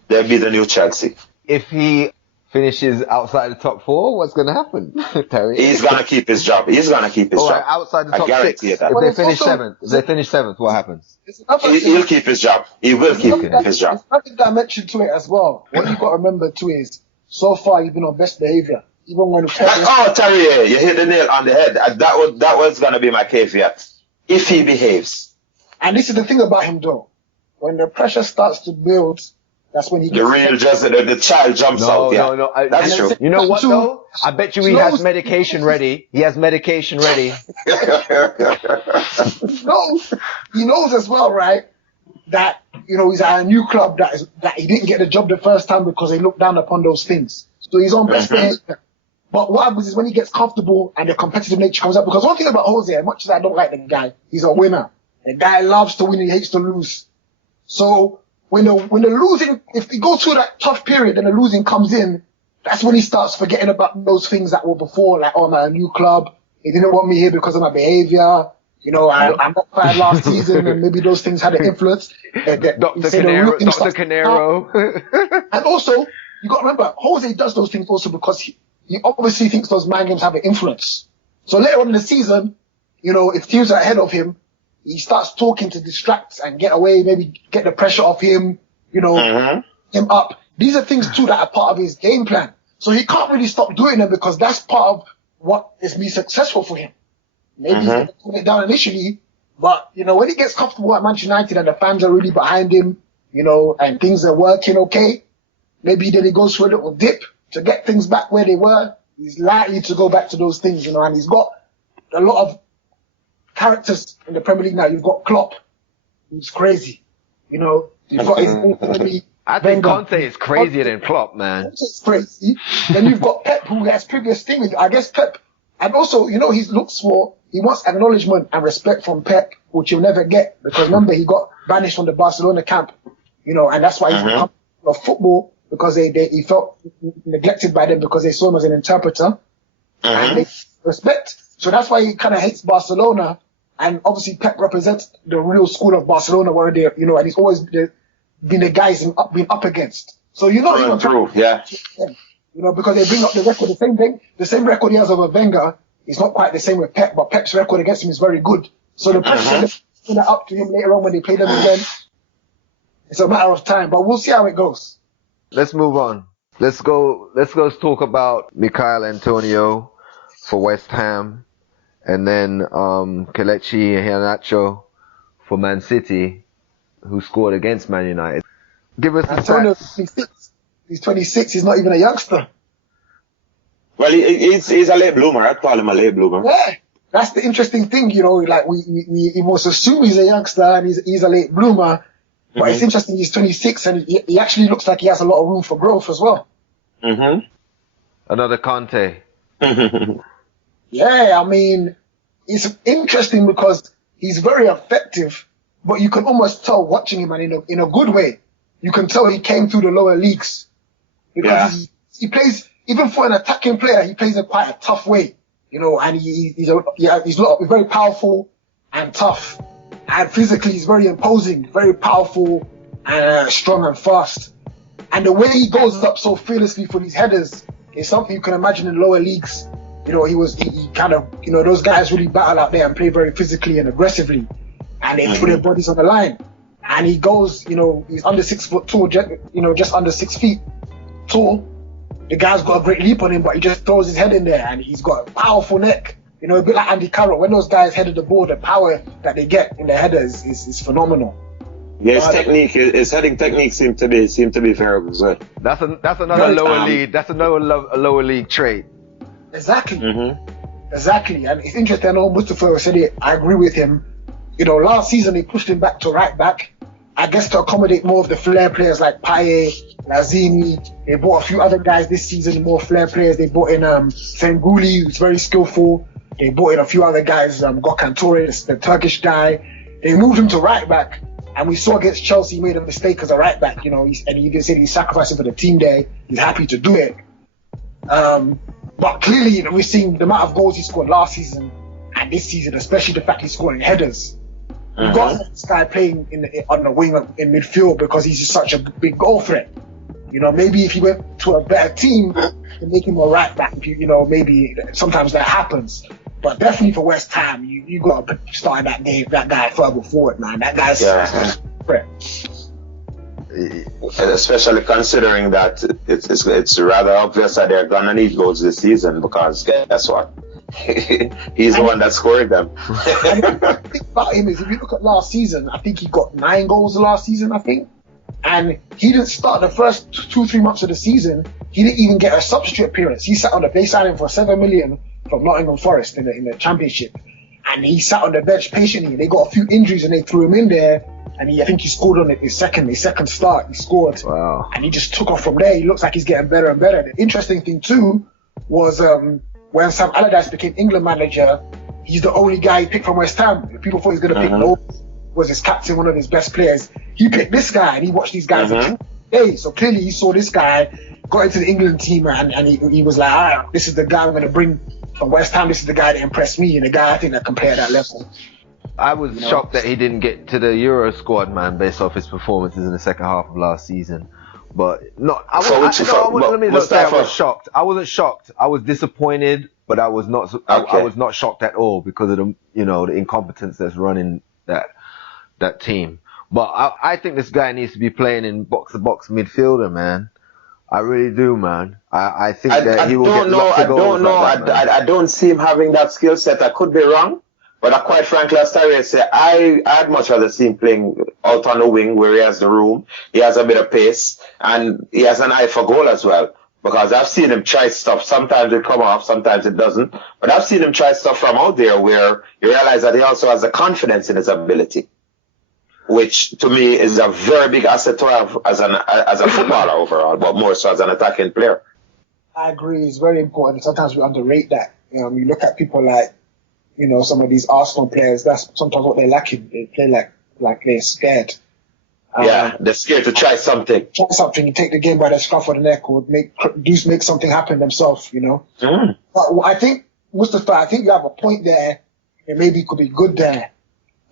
They'll be the new Chelsea. If he finishes outside the top 4, what's going to happen, Terry? He's going to keep his job. He's going to keep his job. Outside the top 6. If they finish 7th, what happens? He'll keep his job. He will keep his job. There's another dimension to it as well. What you've got to remember too is, so far you've been on best behaviour. Even when Terry, you hit the nail on the head. That was going to be my caveat. If he behaves. And this is the thing about him, though. When the pressure starts to build, that's when he gets... The child jumps out. Yeah. No. That's true. You know what, though? I bet you he has medication ready. He has medication ready. He knows as well, right, that, he's at a new club that he didn't get the job the first time because they looked down upon those things. So he's on best behavior. But what happens is when he gets comfortable and the competitive nature comes up, because one thing about Jose, as much as I don't like the guy, he's a winner. The guy loves to win, he hates to lose. So when the losing, if he goes through that tough period and the losing comes in, that's when he starts forgetting about those things that were before, like, I'm at a new club, he didn't want me here because of my behavior, I'm not fired last season, and maybe those things had an influence. Dr. Canero. And also, you got to remember, Jose does those things also because he obviously thinks those mind games have an influence. So later on in the season, if teams are ahead of him, he starts talking to distract and get away, maybe get the pressure off him, him up. These are things too that are part of his game plan. So he can't really stop doing them because that's part of what is be successful for him. Maybe he's going to put it down initially, but, when he gets comfortable at Manchester United and the fans are really behind him, and things are working okay, maybe then he goes through a little dip to get things back where they were. He's likely to go back to those things, and he's got a lot of characters in the Premier League now. You've got Klopp, who's crazy. You've got his I think Conte is crazier than Klopp, man. Conte's crazy. Then you've got Pep, who has previous thing with, I guess, Pep. And also, he looks for, he wants acknowledgement and respect from Pep, which he'll never get. Because remember, he got banished from the Barcelona camp, and that's why he's become of football, because he felt neglected by them because they saw him as an interpreter. And they respect. So that's why he kind of hates Barcelona. And obviously Pep represents the real school of Barcelona where they, and he's always been the guys been up against. So even true, yeah. Because they bring up the record, the same thing, the same record he has over Wenger. It's not quite the same with Pep, but Pep's record against him is very good. So the pressure is up to him later on when they play them again. It's a matter of time, but we'll see how it goes. Let's move on. Let's go talk about Michail Antonio for West Ham, and then Kelechi Iheanacho for Man City, who scored against Man United. Give us the stats. He's 26. He's not even a youngster. Well, he's a late bloomer. I'd call him a late bloomer. Yeah, that's the interesting thing. Like we must assume he's a youngster and he's a late bloomer. But it's interesting. He's 26 and he actually looks like he has a lot of room for growth as well. Another Conte. Yeah, I mean, it's interesting because he's very effective, but you can almost tell watching him, and in a good way, you can tell he came through the lower leagues because he even for an attacking player, he plays in quite a tough way, you know, and he's very powerful and tough. And physically, he's very imposing, very powerful, and strong and fast. And the way he goes up so fearlessly for these headers is something you can imagine in lower leagues. You know, he kind of, you know, those guys really battle out there and play very physically and aggressively. And they put their bodies on the line. And he goes, you know, he's under 6 foot tall, just under 6 feet tall. The guy's got a great leap on him, but he just throws his head in there, and he's got a powerful neck. You know, a bit like Andy Carroll. When those guys headed the ball, the power that they get in their headers is phenomenal. Yeah, his heading technique seemed to be very good. That's another lower league. That's another lower league trait. Exactly. Exactly. And it's interesting. I know Mustafa said it. I agree with him. You know, last season they pushed him back to right back, I guess to accommodate more of the flair players like Payet, Lazini. They bought a few other guys this season, more flair players. They bought in Fenguli, who's very skillful. They bought in a few other guys, Gökhan Torres, the Turkish guy. They moved him to right back. And we saw against Chelsea, he made a mistake as a right back, you know, and he did say he's sacrificing for the team there. He's happy to do it. But clearly, you know, we've seen the amount of goals he scored last season and this season, especially the fact he's scoring headers. You've got this guy playing on the wing in midfield because he's just such a big goal threat. You know, maybe if he went to a better team, they make him a right back. You know, maybe sometimes that happens. But definitely for West Ham, you got to start that guy further forward, man. That guy's threat. Especially considering that it's rather obvious that they're gonna need goals this season, because guess what? He's the one that scored them. And the thing about him is, if you look at last season, I think he got 9 goals last season, I think. And he didn't start the first 2-3 months of the season. He didn't even get a substitute appearance. He sat on they signed him for 7 million from Nottingham Forest in the Championship. And he sat on the bench patiently. They got a few injuries and they threw him in there. And I think he scored on his second start. He scored. Wow. And he just took off from there. He looks like he's getting better and better. The interesting thing too was when Sam Allardyce became England manager, he's the only guy he picked from West Ham. People thought he was going to pick Lowe, was his captain, one of his best players. He picked this guy, and he watched these guys for 2 days. So clearly he saw this guy, got into the England team, and he was like, all right, this is the guy I'm going to bring from West Ham. This is the guy that impressed me, and the guy I think that can play at that level. I was shocked that he didn't get to the Euro squad, man, based off his performances in the second half of last season. But I was shocked. I wasn't shocked. I was disappointed, but I was not. I was not shocked at all because of the incompetence that's running that team. But I think this guy needs to be playing in box-to-box midfielder, man. I really do, man. I think that he will get lots of goals. I don't see him having that skill set. I could be wrong. But quite frankly, as Tyree said, I'd much rather see him playing out on the wing where he has the room, he has a bit of pace, and he has an eye for goal as well. Because I've seen him try stuff. Sometimes it come off, sometimes it doesn't. But I've seen him try stuff from out there where you realize that he also has the confidence in his ability, which to me is a very big asset to have as a footballer overall, but more so as an attacking player. I agree. It's very important. Sometimes we underrate that. You look at people like, some of these Arsenal players, that's sometimes what they're lacking. They play like they're scared. They're scared to try something. Try something, you take the game by the scruff of the neck, or make something happen themselves, But I think, Mustafa, you have a point there, and maybe could be good there,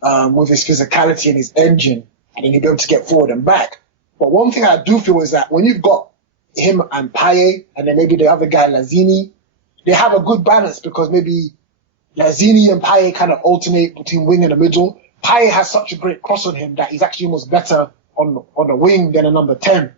with his physicality and his engine, and then he'll be able to get forward and back. But one thing I do feel is that when you've got him and Payet, and then maybe the other guy, Lazini, they have a good balance, because maybe Lazini and Payet kind of alternate between wing and the middle. Payet has such a great cross on him that he's actually almost better on the wing than a number 10,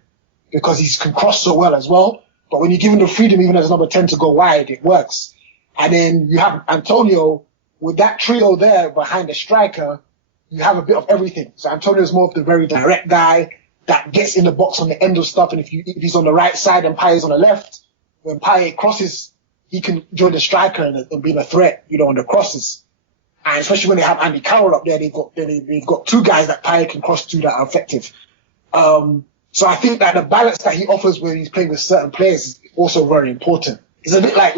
because he can cross so well as well. But when you give him the freedom, even as a number 10, to go wide, it works. And then you have Antonio with that trio there behind the striker. You have a bit of everything. So Antonio's more of the very direct guy that gets in the box on the end of stuff. And if he's on the right side and Payet's on the left, when Payet crosses, he can join the striker and be a threat, on the crosses. And especially when they have Andy Carroll up there, they've got 2 guys that Payet can cross to that are effective. So I think that the balance that he offers when he's playing with certain players is also very important. It's a bit like,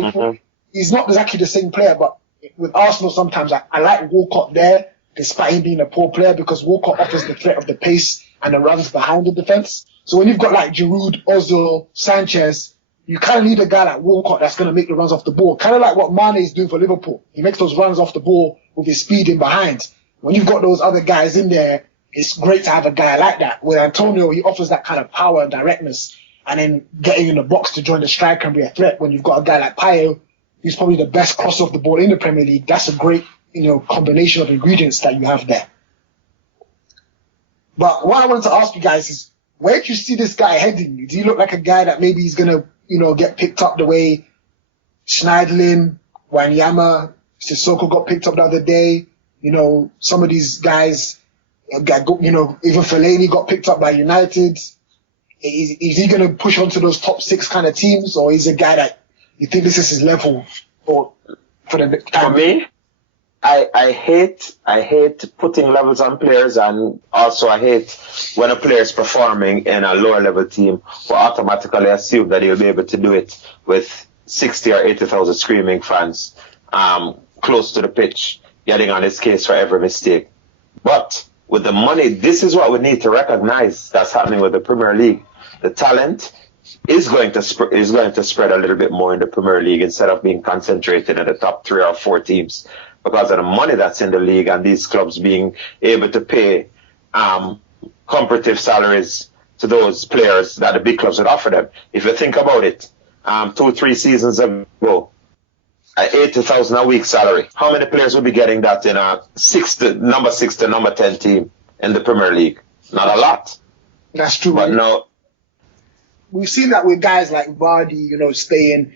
he's not exactly the same player, but with Arsenal sometimes I like Walcott there, despite him being a poor player, because Walcott offers the threat of the pace and the runs behind the defense. So when you've got like Giroud, Ozil, Sanchez, you kind of need a guy like Walcott that's going to make the runs off the ball. Kind of like what Mane is doing for Liverpool. He makes those runs off the ball with his speed in behind. When you've got those other guys in there, it's great to have a guy like that. With Antonio, he offers that kind of power and directness, and then getting in the box to join the strike and be a threat. When you've got a guy like Payo, he's probably the best cross off the ball in the Premier League. That's a great, combination of ingredients that you have there. But what I wanted to ask you guys is, where do you see this guy heading? Do you look like a guy that maybe he's going to, get picked up the way Schneiderlin, Wanyama, Sissoko got picked up the other day? Some of these guys, even Fellaini got picked up by United. Is he going to push onto those top 6 kind of teams, or is he a guy that you think this is his level for the time? For me, I hate putting levels on players, and also I hate when a player is performing in a lower level team who automatically assume that he'll be able to do it with 60 or 80,000 screaming fans close to the pitch, getting on his case for every mistake. But with the money, this is what we need to recognize that's happening with the Premier League. The talent is going to spread a little bit more in the Premier League instead of being concentrated in the top 3 or 4 teams, because of the money that's in the league and these clubs being able to pay comparative salaries to those players that the big clubs would offer them. If you think about it, 2-3 seasons ago, at 80,000 a week salary, how many players would be getting that in a number 6 to number 10 team in the Premier League? Not a lot. That's true. But no, we've seen that with guys like Vardy, staying.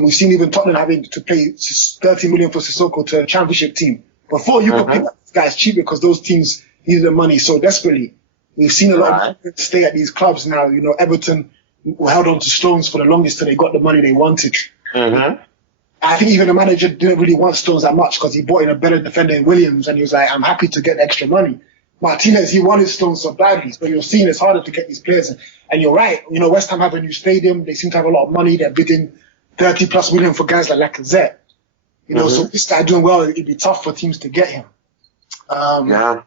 We've seen even Tottenham having to pay 30 million for Sissoko to a championship team. Before you could pick up guys cheap because those teams needed the money so desperately. We've seen a lot of players stay at these clubs now. Everton held on to Stones for the longest till they got the money they wanted. I think even the manager didn't really want Stones that much because he brought in a better defender in Williams, and he was like, I'm happy to get extra money. Martinez, he wanted Stones so badly, but you're seeing it's harder to get these players. And you're right, West Ham have a new stadium. They seem to have a lot of money. They're bidding 30 plus million for guys like Lacazette. So this guy doing well, it'd be tough for teams to get him. You'll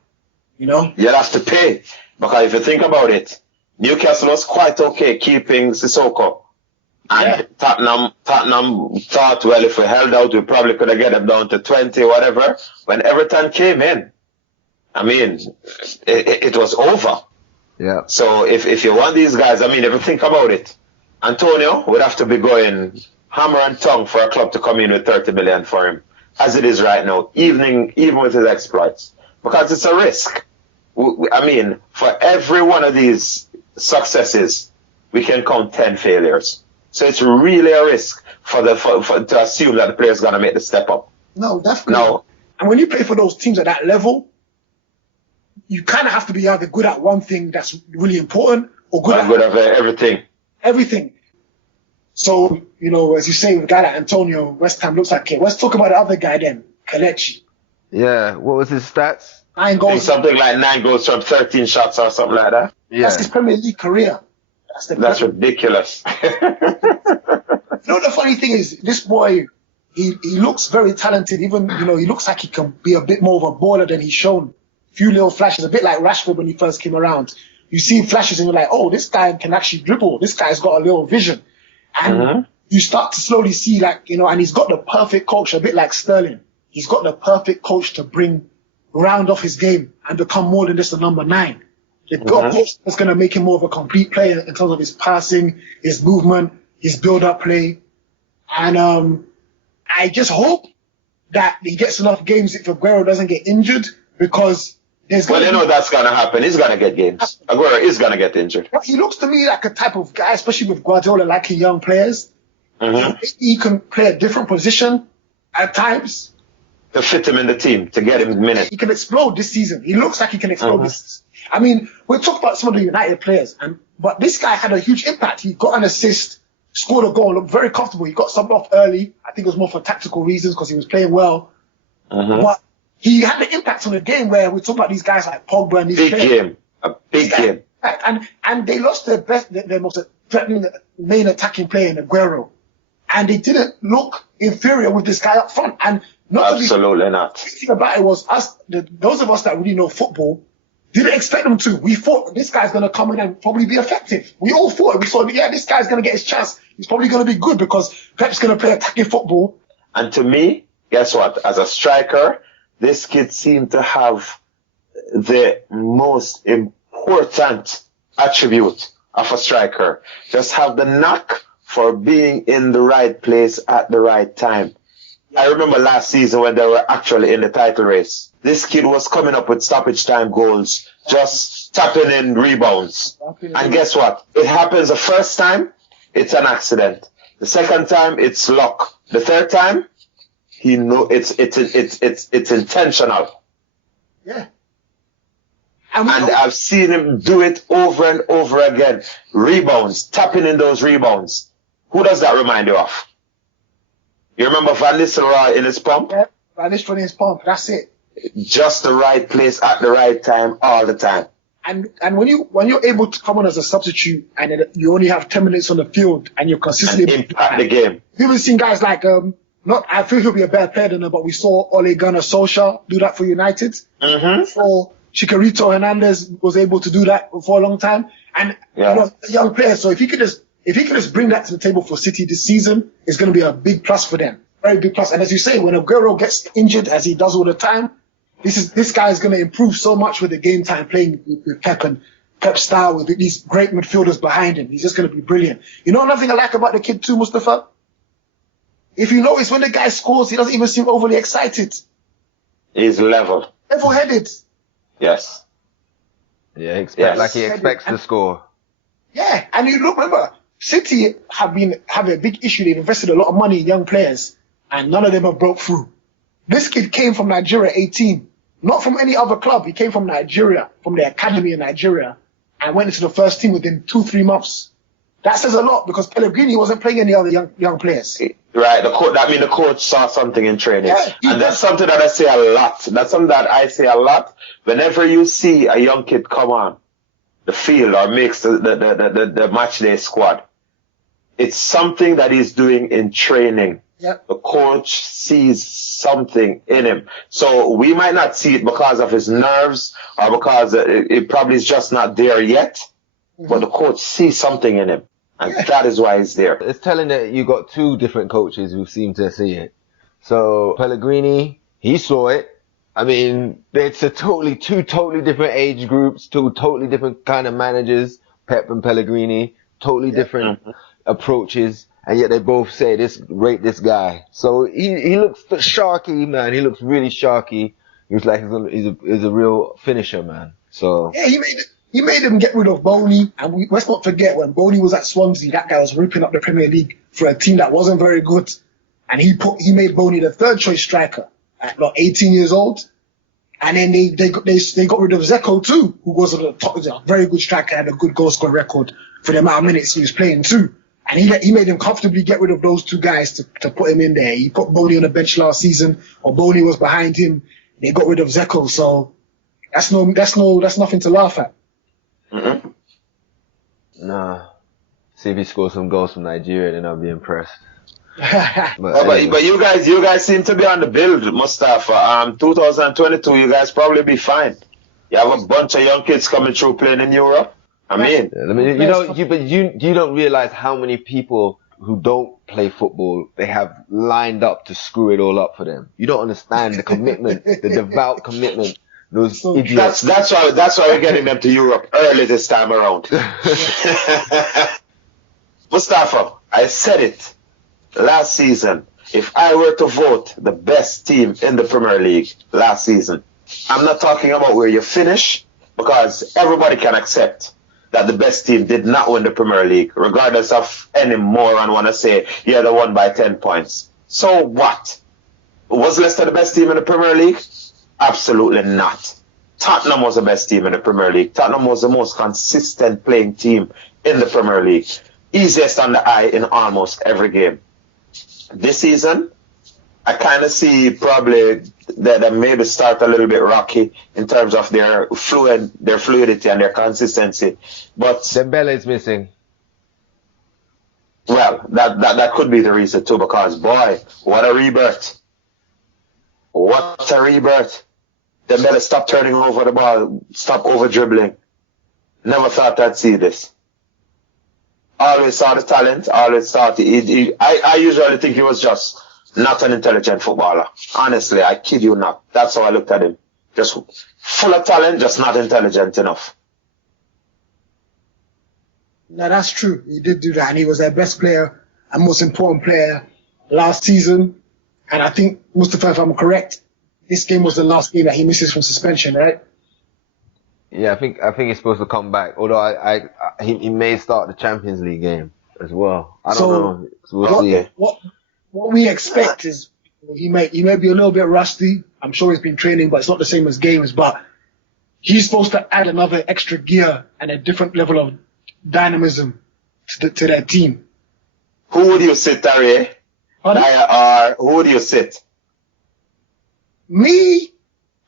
have to pay. Because if you think about it, Newcastle was quite okay keeping Sissoko. And Tottenham thought, well, if we held out, we probably could have get them down to 20 or whatever. When Everton came in, I mean, it was over. Yeah. So if you want these guys, if you think about it, Antonio would have to be going hammer and tongue for a club to come in with 30 million for him, as it is right now, even with his exploits, because it's a risk. For every one of these successes, we can count 10 failures. So it's really a risk to assume that the player's going to make the step up. No, definitely. No. And when you play for those teams at that level, you kind of have to be either good at one thing that's really important or good at everything. Everything. So, as you say, with a guy like Antonio, West Ham looks like it. Let's talk about the other guy then, Kelechi. Yeah, what was his stats? 9 goals. Something like 9 goals from 13 shots or something like that. Yeah. That's his Premier League career. That's ridiculous. The funny thing is, this boy, he looks very talented. Even, he looks like he can be a bit more of a baller than he's shown. Few little flashes, a bit like Rashford when he first came around. You see flashes and you're like, oh, this guy can actually dribble. This guy's got a little vision. And you start to slowly see and he's got the perfect coach, a bit like Sterling. He's got the perfect coach to round off his game and become more than just a number 9. They've got a coach that's going to make him more of a complete player in terms of his passing, his movement, his build-up play. And I just hope that he gets enough games if Aguero doesn't get injured, because there's going to that's going to happen. He's going to get games. Aguero is going to get injured. He looks to me like a type of guy, especially with Guardiola liking young players. He can play a different position at times. To fit him in the team, to get him minutes. He can explode this season. He looks like he can explode this. We'll talk about some of the United players, but this guy had a huge impact. He got an assist, scored a goal, looked very comfortable. He got subbed off early. I think it was more for tactical reasons because he was playing well. But he had the impact on the game where we talk about these guys like Pogba and these players. A big game. And they lost their most threatening main attacking player in Aguero. And they didn't look inferior with this guy up front. And absolutely not. The thing about it was those of us that really know football, Didn't expect them to. We thought this guy's going to come in and probably be effective. We all thought it. We thought, yeah, this guy's going to get his chance. He's probably going to be good because Pep's going to play attacking football. And to me, guess what? As a striker, this kid seemed to have the most important attribute of a striker. Just have the knack for being in the right place at the right time. I remember last season when they were actually in the title race. This kid was coming up with stoppage time goals, just tapping in rebounds. And guess what? It happens the first time, it's an accident. The second time, it's luck. The third time, it's intentional. Yeah. And I've seen him do it over and over again. Rebounds, tapping in those rebounds. Who does that remind you of? You remember Van Nistelrooy in his pump? Yeah, Van Nistelrooy in his pump. That's it. Just the right place at the right time all the time. And when you're able to come on as a substitute and then you only have 10 minutes on the field and you're consistently impact the game. We've even seen guys like I feel he'll be a better player than him, but we saw Ole Gunnar Solskjaer do that for United. Mm-hmm. So Chicharito Hernandez was able to do that for a long time. And you know, a young player. So if he could just bring that to the table for City this season, it's going to be a big plus for them. Very big plus. And as you say, when Aguero gets injured, as he does all the time, this guy is going to improve so much with the game time playing with Pep and Pep's style with these great midfielders behind him. He's just going to be brilliant. You know another thing I like about the kid too, Mustafa? If you notice, when the guy scores, he doesn't even seem overly excited. He's level-headed. Yes. Yeah, like he expects to score. Yeah, and you look, remember, City have a big issue. They've invested a lot of money in young players, and none of them have broke through. This kid came from Nigeria, 18. Not from any other club. He came from Nigeria, from the academy in Nigeria, and went into the first team within 2-3 months. That says a lot because Pellegrini wasn't playing any other young players. Right. The coach saw something in training. Yeah, and that's something that I say a lot. That's something that I say a lot. Whenever you see a young kid come on the field or makes the match day squad, it's something that he's doing in training. Yep. The coach sees something in him. So we might not see it because of his nerves or because it probably is just not there yet. Mm-hmm. But the coach sees something in him. And that is why he's there. It's telling that you got two different coaches who seem to see it. So Pellegrini, he saw it. I mean, it's two totally different age groups, two totally different kind of managers, Pep and Pellegrini, totally different approaches. And yet they both say rate this guy. So he looks sharky, man. He looks really sharky. He looks like he's a real finisher, man. So yeah, he made him get rid of Boney. And let's not forget when Boney was at Swansea, that guy was ripping up the Premier League for a team that wasn't very good. And he made Boney the third choice striker at 18 years old. And then they got rid of Zeko too, who was a very good striker and a good goal scoring record for the amount of minutes he was playing too. And he made him comfortably get rid of those two guys to put him in there. He put Boney on the bench last season, or Boney was behind him. They got rid of Zeko, so that's nothing to laugh at. Mm-hmm. Nah. See if he scores some goals from Nigeria, then I'll be impressed. But you guys seem to be on the build, Mustafa. 2022, you guys probably be fine. You have a bunch of young kids coming through playing in Europe. You don't realize how many people who don't play football they have lined up to screw it all up for them. You don't understand the commitment, the devout commitment. Those idiots. That's why we're getting them to Europe early this time around. Mustafa, I said it last season. If I were to vote the best team in the Premier League last season, I'm not talking about where you finish, because everybody can accept that the best team did not win the Premier League, regardless of any moron want to say, yeah, they won by 10 points. So what? Was Leicester the best team in the Premier League? Absolutely not. Tottenham was the best team in the Premier League. Tottenham was the most consistent playing team in the Premier League. Easiest on the eye in almost every game. This season, I kind of see probably that they maybe start a little bit rocky in terms of their fluidity and their consistency. But Dembele is missing. Well, that could be the reason too, because boy, what a rebirth. What a rebirth. Dembele, stop turning over the ball. Stop over dribbling. Never thought I'd see this. Always saw the talent. Always thought I usually think he was just not an intelligent footballer. Honestly, I kid you not. That's how I looked at him. Just full of talent, just not intelligent enough. No, that's true. He did do that, and he was their best player and most important player last season. And I think, Mustafa, if I'm correct, this game was the last game that he misses from suspension, right? Yeah, I think he's supposed to come back. Although he may start the Champions League game as well. I don't know. So we'll see. What we expect is he may be a little bit rusty. I'm sure he's been training, but it's not the same as games. But he's supposed to add another extra gear and a different level of dynamism to their team. Who would you sit, Tari? Who would you sit? Me,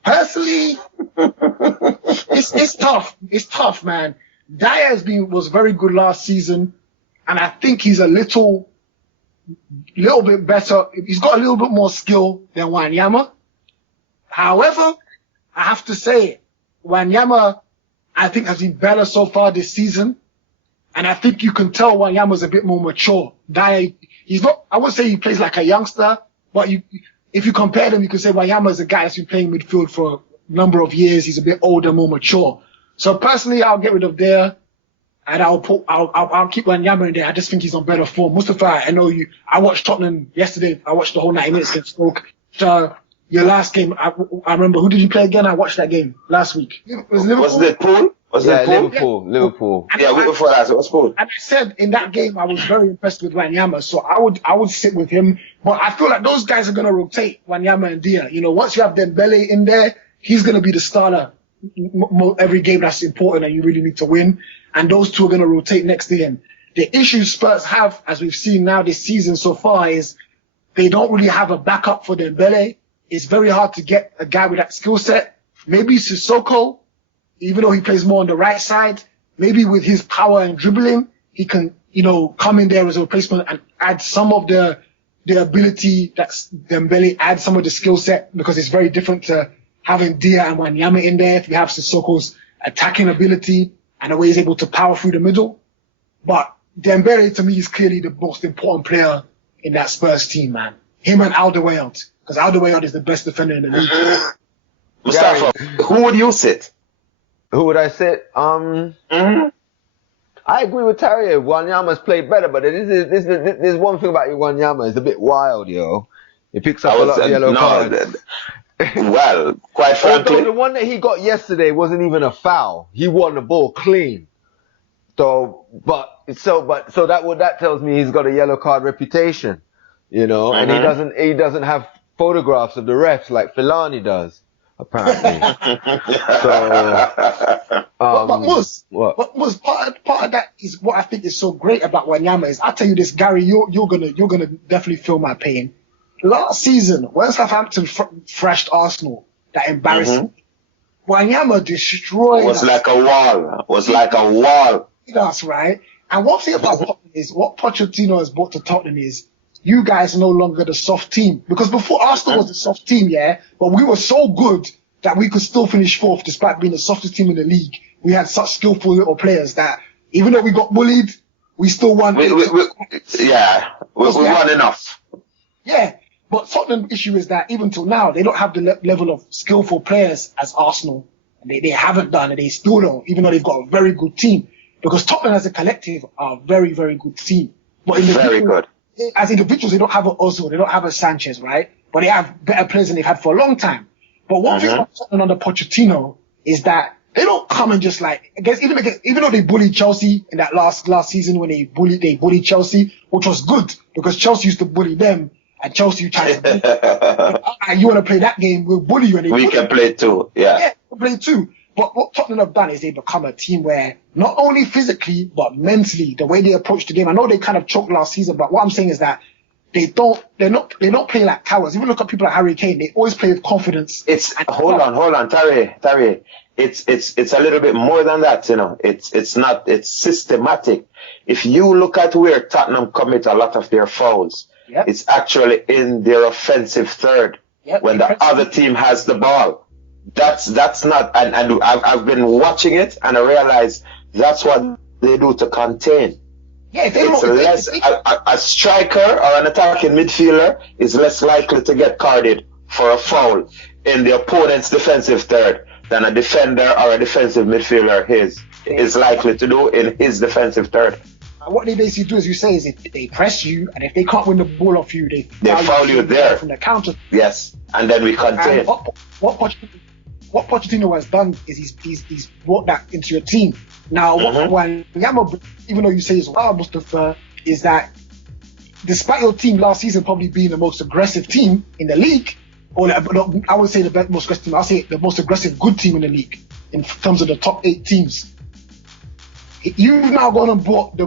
personally, it's tough. It's tough, man. Dyer was very good last season, and I think he's a little bit better. He's got a little bit more skill than Wanyama. However, I have to say, Wanyama, I think, has been better so far this season. And I think you can tell Wanyama's a bit more mature. Dyer, he's not, I wouldn't say he plays like a youngster, but if you compare them, you can say Wanyama's a guy that's been playing midfield for a number of years. He's a bit older, more mature. So personally, I'll get rid of Dyer, and I'll keep Wanyama in there. I just think he's on better form. Mustafa, I know you. I watched Tottenham yesterday. I watched the whole 90 minutes against Stoke. So your last game, I remember. Who did you play again? I watched that game last week. Was it Pool? Liverpool. Yeah, before that, it was Pool. And I said in that game, I was very impressed with Wanyama. So I would sit with him. But I feel like those guys are going to rotate Wanyama and Dyer. You know, once you have Dembele in there, he's going to be the starter every game that's important and you really need to win. And those two are going to rotate next to him. The issue Spurs have, as we've seen now this season so far, is they don't really have a backup for Dembele. It's very hard to get a guy with that skill set. Maybe Sissoko, even though he plays more on the right side, maybe with his power and dribbling, he can, come in there as a replacement and add some of the ability that Dembele adds, some of the skill set, because it's very different to having Dyer and Wanyama in there. If you have Sissoko's attacking ability and the way he's able to power through the middle. But Dembele, to me, is clearly the most important player in that Spurs team, man. Him and Alderweireld, because Alderweireld is the best defender in the league. Mustafa, who would you sit? Who would I sit? I agree with Terry. Wanyama's played better, but there's one thing about Wanyama. It's a bit wild, yo. He picks up a lot of yellow cards. Well, quite frankly, the one that he got yesterday wasn't even a foul. He won the ball clean. So that tells me he's got a yellow card reputation, and he doesn't have photographs of the refs like Fellaini does, apparently. But part of that is what I think is so great about Wanyama is, I'll tell you this, Gary, you're gonna definitely feel my pain. Last season, when Southampton thrashed Arsenal, that embarrassing, Wanyama destroyed us. Like a wall. That's right. And one thing about Tottenham is, what Pochettino has brought to Tottenham is, you guys are no longer the soft team. Because before, Arsenal was the soft team, yeah? But we were so good that we could still finish fourth despite being the softest team in the league. We had such skillful little players that even though we got bullied, we still won. We won enough. Yeah. But Tottenham's issue is that even till now, they don't have the level of skillful players as Arsenal. They haven't done, and they still don't, even though they've got a very good team. Because Tottenham as a collective are a very, very good team. But very good. As individuals, they don't have an Ozil, they don't have a Sanchez, right? But they have better players than they've had for a long time. But one thing about Tottenham under Pochettino is that they don't come and just even though they bullied Chelsea in that last season when they bullied Chelsea, which was good because Chelsea used to bully them. And Chelsea tried to you want to play that game, we'll bully you. And we can play too, yeah. We'll play too. But what Tottenham have done is they become a team where not only physically, but mentally, the way they approach the game. I know they kind of choked last season, but what I'm saying is that they're not playing like cowards. Even look at people like Harry Kane, they always play with confidence. Hold on, Terry. It's a little bit more than that, it's systematic. If you look at where Tottenham commit a lot of their fouls, it's actually in their offensive third when the other team has the ball. that's not, and I've been watching it, and I realize that's what they do to contain. Yeah, It's less a striker or an attacking midfielder is less likely to get carded for a foul in the opponent's defensive third than a defender or a defensive midfielder is likely to do in his defensive third. What they basically do, as you say, is if they press you, and if they can't win the ball off you, they foul you there from the counter. Yes, and then we contain. And what Pochettino has done is he's brought that into your team. Now, what Yama, even though you say it's what I must prefer, is that despite your team last season probably being the most aggressive team in the league, or I would say the most aggressive team, I'll say the most aggressive good team in the league in terms of the top 8 teams. You've now gone and brought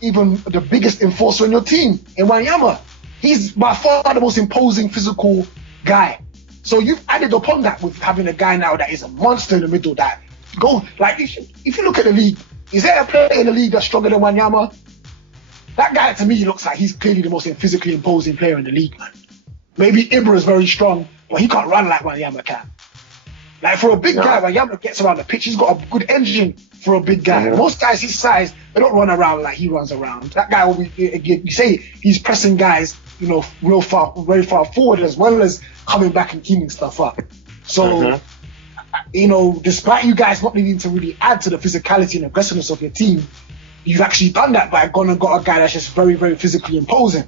even the biggest enforcer in your team, in Wanyama. He's by far the most imposing physical guy. So you've added upon that with having a guy now that is a monster in the middle that if you look at the league, is there a player in the league that's stronger than Wanyama? That guy to me looks like he's clearly the most physically imposing player in the league, man. Maybe Ibra is very strong, but he can't run like Wanyama can. Like for a big guy, Wanyama gets around the pitch, he's got a good engine for a big guy. Most guys his size, they don't run around like he runs around. That guy will be, you say he's pressing guys, very far forward, as well as coming back and cleaning stuff up. So, despite you guys not needing to really add to the physicality and aggressiveness of your team, you've actually done that by going and got a guy that's just very, very physically imposing.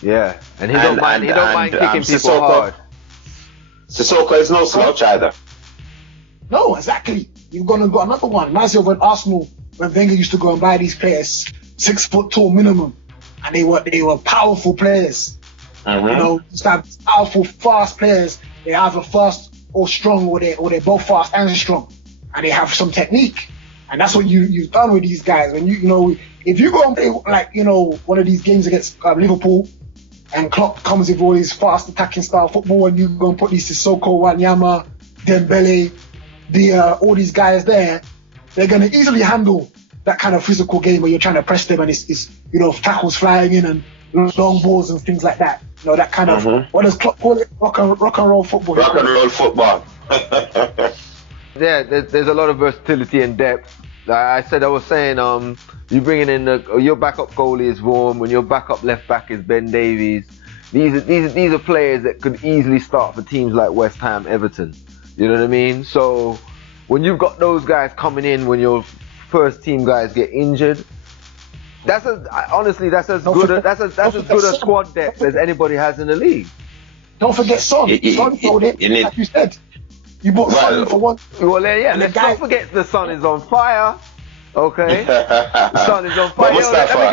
Yeah, and he don't mind kicking people hard. Sissoko is no slouch either. No, exactly. You've gone and got another one. Reminds me of when Arsenal, when Wenger used to go and buy these players 6 foot tall minimum, and they were powerful players. Just have powerful, fast players. They're either fast or strong, or they're both fast and strong, and they have some technique. And that's what you've done with these guys. When if you go and play one of these games against Liverpool, and Klopp comes with all his fast attacking style football, and you go and put these Sissoko, Wanyama, Dembele, all these guys there, they're going to easily handle that kind of physical game where you're trying to press them and it's tackles flying in and long balls and things like that. That kind of, what does Klopp call it? Rock and roll football. Rock and roll football. Yeah, there's a lot of versatility and depth. I was saying, you bringing in your backup goalie is Vorm, when your backup left back is Ben Davies. These are players that could easily start for teams like West Ham, Everton. You know what I mean? So when you've got those guys coming in when your first team guys get injured, that's as good a squad depth as anybody has in the league. Don't forget Son. Son told it, like you said. You bought Son for one. Well, yeah. Let's not forget the Son is on fire. Okay, the Son is on fire. Let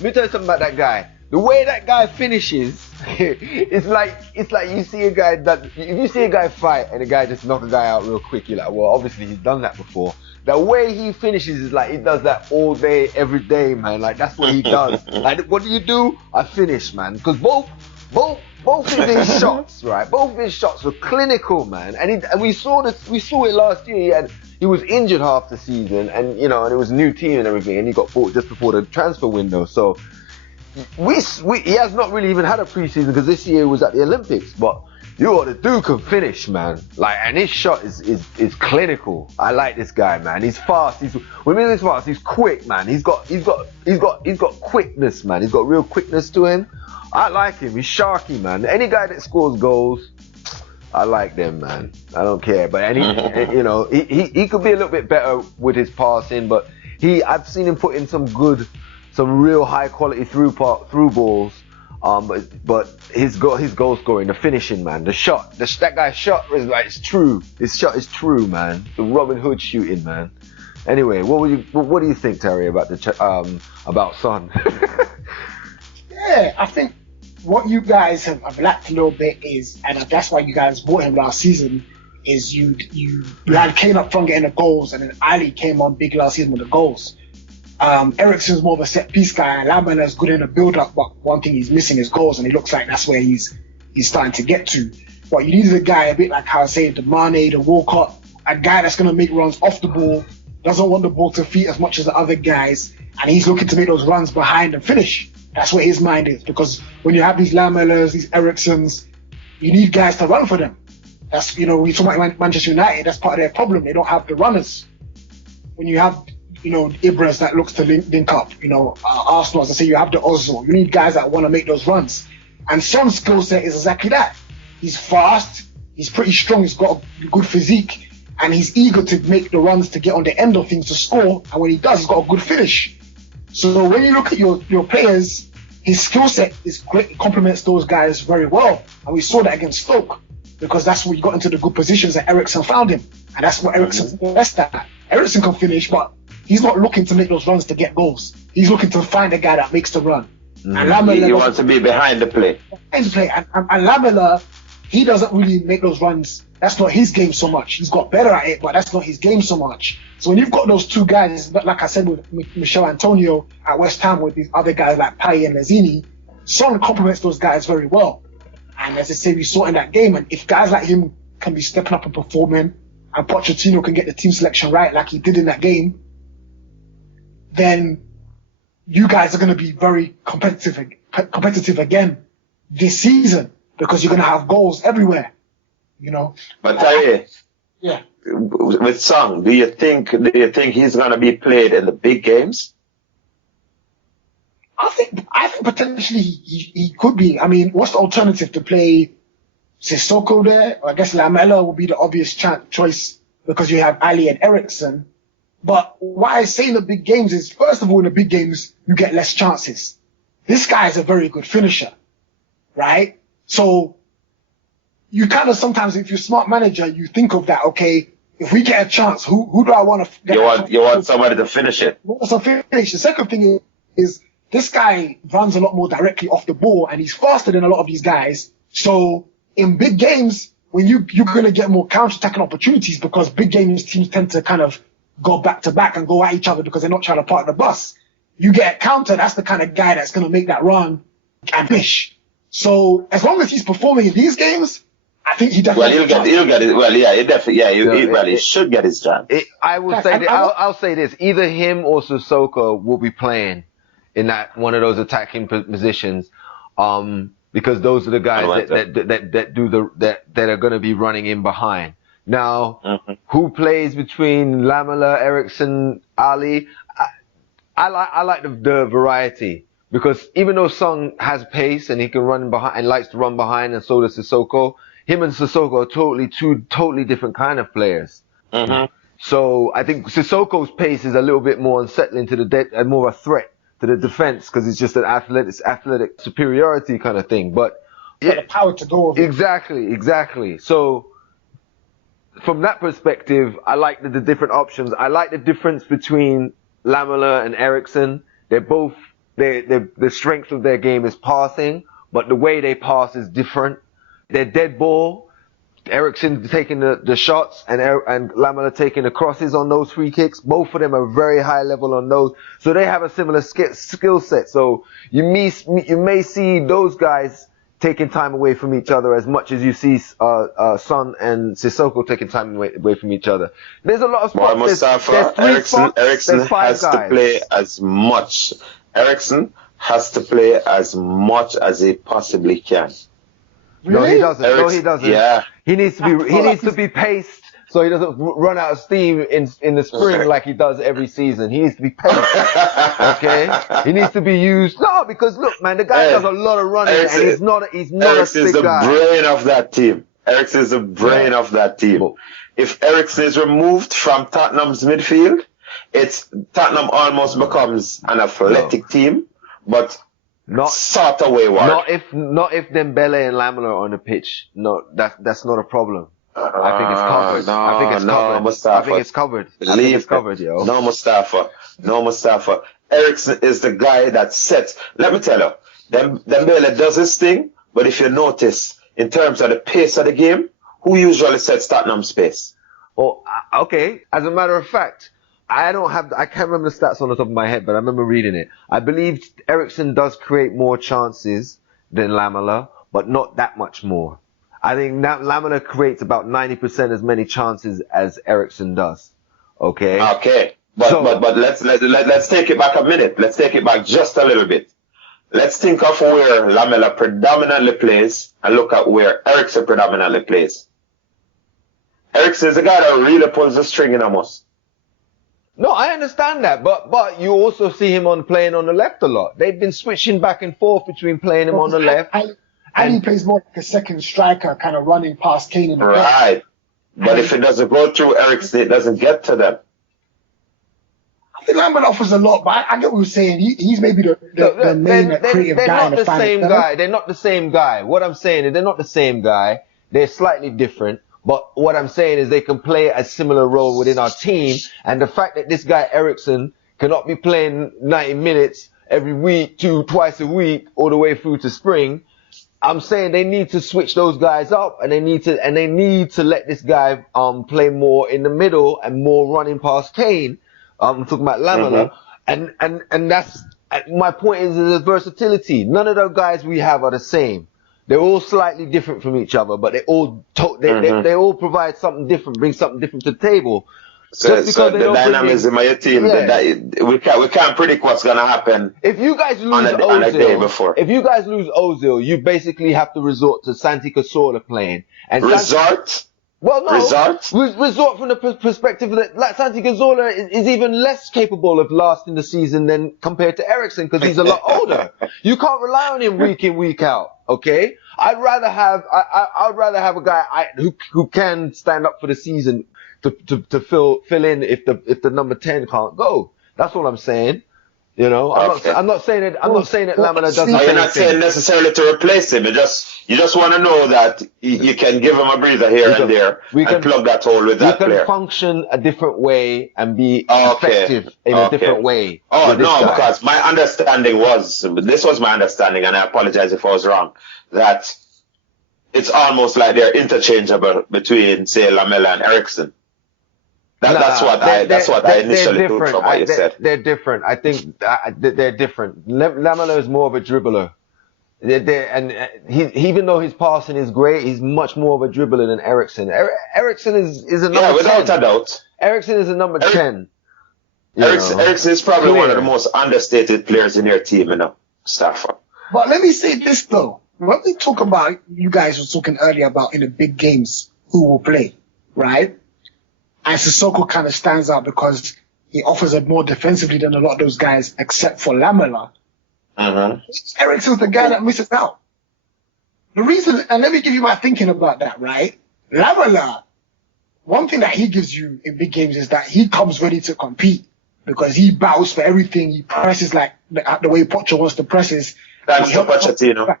me tell you something about that guy. The way that guy finishes, it's like you see a guy if you see a guy fight and a guy just knock a guy out real quick, you're like, well, obviously he's done that before. The way he finishes is like he does that all day, every day, man. Like that's what he does. Like, what do? I finish, man. Because both of his shots, right? Both of his shots were clinical, man. And we saw it last year. He was injured half the season, and it was a new team and everything, and he got bought just before the transfer window. So he has not really even had a preseason because this year was at the Olympics. But the dude can finish, man. Like, and his shot is clinical. I like this guy, man. He's fast. He's fast. He's quick, man. He's got quickness, man. He's got real quickness to him. I like him. He's sharky, man. Any guy that scores goals, I like them, man. I don't care. But he could be a little bit better with his passing. But I've seen him put in some real high quality through balls. But his goal scoring, the finishing, man, the shot, that guy's shot is like, it's true. His shot is true, man. The Robin Hood shooting, man. Anyway, what do you think, Terry, about about Son? Yeah, I think what you guys have lacked a little bit is, and that's why you guys bought him last season, is you had Kane up front getting the goals, and then Ali came on big last season with the goals. Eriksen's more of a set piece guy, and Lamela's good in the build up, but one thing he's missing is goals, and it looks like that's where he's starting to get to. But you needed a guy a bit like how I say the Mane, the Walcott, a guy that's going to make runs off the ball, doesn't want the ball to feet as much as the other guys, and he's looking to make those runs behind and finish. That's where his mind is, because when you have these Lamelas, these Eriksens, you need guys to run for them. That's, we talk about Manchester United, that's part of their problem. They don't have the runners. When you have, Ibras that looks to link up, Arsenal, as I say, you have the Ozil. You need guys that want to make those runs. And Son's skill set is exactly that. He's fast, he's pretty strong, he's got a good physique, and he's eager to make the runs to get on the end of things to score. And when he does, he's got a good finish. So when you look at your players, his skill set is great. It complements those guys very well. And we saw that against Stoke, because that's where he got into the good positions that Eriksen found him. And that's what Eriksen's best at. Eriksen can finish, but he's not looking to make those runs to get goals. He's looking to find a guy that makes the run. And Lamela, he wants to be behind the play. And Lamela, he doesn't really make those runs. That's not his game so much. He's got better at it, but that's not his game so much. So when you've got those two guys, like I said with Michail Antonio at West Ham, with these other guys like Pai and Lazzini, Son complements those guys very well. And as I say, we saw in that game, and if guys like him can be stepping up and performing, and Pochettino can get the team selection right like he did in that game, then you guys are going to be very competitive again this season, because you're going to have goals everywhere, But Terry, yeah, with Son, do you think he's going to be played in the big games? I think potentially he could be. I mean, what's the alternative to play Sissoko there? Or I guess Lamela will be the obvious choice, because you have Ali and Eriksen. But why I say in the big games is, first of all, in the big games, you get less chances. This guy is a very good finisher, right? So you kind of sometimes, if you're a smart manager, you think of that, okay, if we get a chance, who do I want to get? You want somebody to finish it. So finish. The second thing is this guy runs a lot more directly off the ball, and he's faster than a lot of these guys. So in big games, when you're going to get more counter-attacking opportunities, because big games teams tend to kind of go back to back and go at each other because they're not trying to park the bus. You get a counter, that's the kind of guy that's going to make that run and finish. So as long as he's performing in these games, I think he definitely. Well, he'll get it. Well, yeah, he definitely, he should get his chance. I will say that, I'll say this: either him or Sissoko will be playing in that one of those attacking positions, because those are the guys that are going to be running in behind. Now, who plays between Lamela, Eriksen, Ali? I like the variety, because even though Son has pace and he can run behind and likes to run behind, and so does Sissoko, him and Sissoko are two totally different kind of players. So I think Sissoko's pace is a little bit more unsettling to the more a threat to the defense, because it's just an athletic superiority kind of thing. But the power to go over. Exactly. So from that perspective, I like the different options. I like the difference between Lamela and Eriksen. They're both, the strength of their game is passing, but the way they pass is different. They're dead ball. Eriksen taking the shots and Lamela taking the crosses on those free kicks. Both of them are very high level on those. So they have a similar skill set. So you may see those guys taking time away from each other as much as you see Son and Sissoko taking time away from each other. There's a lot of spots. Eriksen has to play as much. Eriksen has to play as much as he possibly can. Really? No, he doesn't. Yeah. He needs to be paced so he doesn't run out of steam in the spring like he does every season. He needs to be paced. Okay? He needs to be used. No, because look, man, the guy does a lot of running, and he's not a big guy. Eriksen is the brain of that team. Eriksen is the brain of that team. If Eriksen is removed from Tottenham's midfield, Tottenham almost becomes an athletic team, but sort of wayward. Not if Dembele and Lamela are on the pitch. No, that's not a problem. I think it's covered. I think it's covered, yo. No, Mustafa. Eriksen is the guy that sets. Let me tell you, Dembele does his thing, but if you notice, in terms of the pace of the game, who usually sets Tottenham's pace? Oh, okay. As a matter of fact, I can't remember the stats on the top of my head, but I remember reading it. I believe Eriksen does create more chances than Lamela, but not that much more. I think Lamela creates about 90% as many chances as Eriksen does. Okay. Okay. But let's take it back a minute. Let's take it back just a little bit. Let's think of where Lamela predominantly plays and look at where Eriksen predominantly plays. Eriksen is the guy that really pulls the string in almost. No, I understand that, but you also see him playing on the left a lot. They've been switching back and forth between playing him on the left. And he plays more like a second striker, kind of running past Kane in the back. Right. But if it doesn't go through Eriksen, it doesn't get to them. I think Lambert offers a lot, but I get what you're saying. He's maybe the main creative guy in the family. They're not the same guy. What I'm saying is they're not the same guy. They're slightly different. But what I'm saying is they can play a similar role within our team. And the fact that this guy Eriksen cannot be playing 90 minutes every week, twice a week, all the way through to spring, I'm saying they need to switch those guys up, and they need to let this guy play more in the middle and more running past Kane. I'm talking about Lamela, and that's my point is the versatility. None of the guys we have are the same. They're all slightly different from each other, but they all provide something different, bring something different to the table. So the dynamism of your team, we can't predict what's gonna happen. If you guys lose on a day before. If you guys lose Ozil, you basically have to resort to Santi Cazorla playing. And resort from the perspective that like Santi Cazorla is even less capable of lasting the season than compared to Eriksen because he's a lot older. You can't rely on him week in, week out. Okay, I'd rather have a guy who can stand up for the season to fill in if the number 10 can't go. That's all I'm saying. You know, I'm not saying that Lamela doesn't. You're not saying necessarily to replace him. You just want to know that you can give him a breather here and there and plug that hole with that player. We can function a different way and be effective in a different way. Oh no, because my understanding was this was my understanding, and I apologize if I was wrong. That it's almost like they're interchangeable between, say, Lamela and Eriksen. That's what I initially took from what you said. They're different. I think they're different. Lamela is more of a dribbler. Even though his passing is great, he's much more of a dribbler than Eriksen. Eriksen is a number 10. Without a doubt. Eriksen is a number 10. Eriksen is probably one of the most understated players in your team, Stafford. But let me say this though. When we talk about, you guys were talking earlier about in the big games who will play, right? And Sissoko kind of stands out because he offers it more defensively than a lot of those guys, except for Lamela. Eriksen's the guy that misses out. The reason, and let me give you my thinking about that, right? Lamela, one thing that he gives you in big games is that he comes ready to compete because he battles for everything. He presses like the way Pocho wants to presses. That's the Pochettino.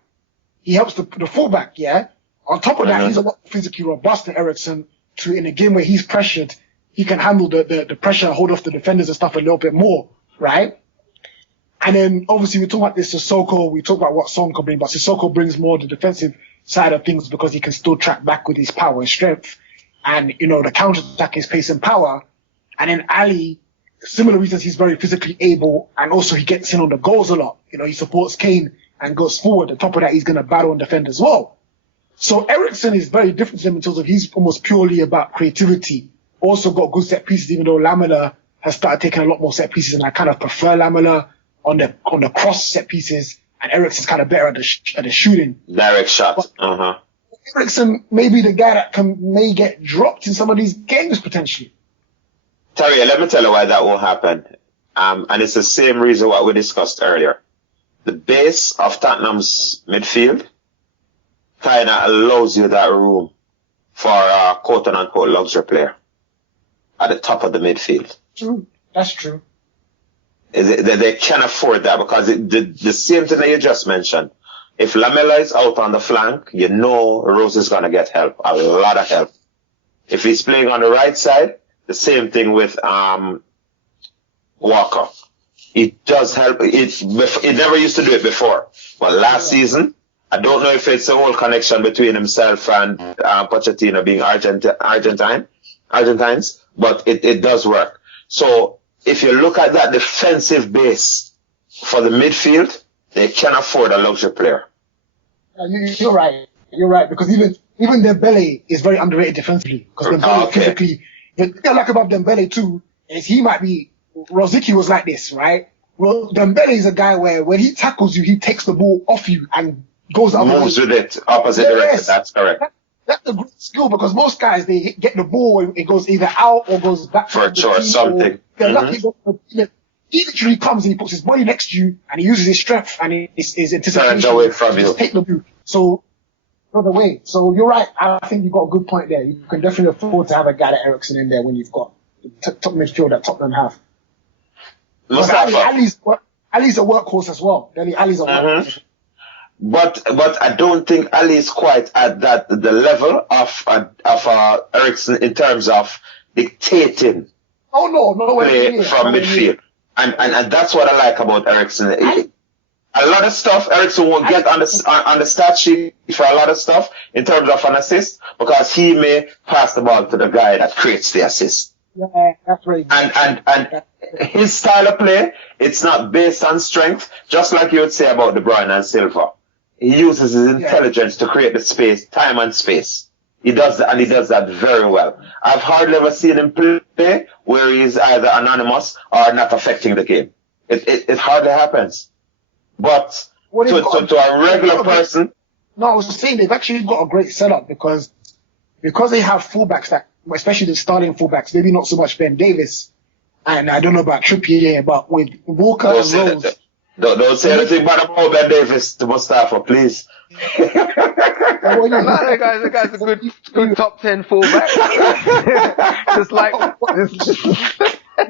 He helps the fullback, yeah? On top of that, he's a lot physically robust than Eriksen. In a game where he's pressured, he can handle the pressure, hold off the defenders and stuff a little bit more, right? And then obviously we talk about this Sissoko, we talk about what Son can bring, but Sissoko brings more the defensive side of things because he can still track back with his power and strength. And, the counter-attack is pace and power. And then Ali, similar reasons, he's very physically able and also he gets in on the goals a lot. He supports Kane and goes forward. On top of that, he's going to battle and defend as well. So Eriksen is very different to him in terms of he's almost purely about creativity. Also got good set pieces, even though Lamela has started taking a lot more set pieces, and I kind of prefer Lamela on the cross set pieces, and Eriksen's kind of better at the shooting. Direct shot. Eriksen may be the guy that may get dropped in some of these games potentially. Terry, let me tell you why that will happen. And it's the same reason what we discussed earlier. The base of Tottenham's midfield kind of allows you that room for a quote-unquote luxury player at the top of the midfield. True. That's true. They can afford that because the same thing that you just mentioned. If Lamela is out on the flank, Rose is going to get help, a lot of help. If he's playing on the right side, the same thing with Walker. It does help. It never used to do it before. But last season, I don't know if it's a whole connection between himself and Pochettino being Argentines, but it does work. So if you look at that defensive base for the midfield, they can afford a luxury player. You're right. You're right, because even Dembele is very underrated defensively. Because Dembele physically, the thing I like about Dembele too is he might be. Rosicky was like this, right? Well, Dembele is a guy where when he tackles you, he takes the ball off you and goes up. Moves with it, opposite direction. That's correct. That's a great skill because most guys, they get the ball and it goes either out or goes back For to sure, something. They're lucky. He literally comes and he puts his body next to you and he uses his strength and his anticipation Turns away from to you. just take the move. So, the way. So you're right. I think you've got a good point there. You can definitely afford to have a guy like Eriksen in there when you've got the top midfield that Tottenham have. Ali's a workhorse as well. Ali's a workhorse. But I don't think Ali is quite at the level of Eriksen in terms of dictating play from midfield. And that's what I like about Eriksen. A lot of stuff Eriksen won't get on the stat sheet for a lot of stuff in terms of an assist because he may pass the ball to the guy that creates the assist. Yeah, that's right. And his style of play, it's not based on strength, just like you would say about De Bruyne and Silva. He uses his intelligence to create the space, time and space. He does that, and he does that very well. I've hardly ever seen him play where he's either anonymous or not affecting the game. It hardly happens. But to a regular person... No, I was saying they've actually got a great setup because they have fullbacks that, especially the starting fullbacks, maybe not so much Ben Davis, and I don't know about Trippier, but with Walker and Rose... Don't say anything bad about Ben Davis to Mustafa, please. The guy's a good top 10 fullback.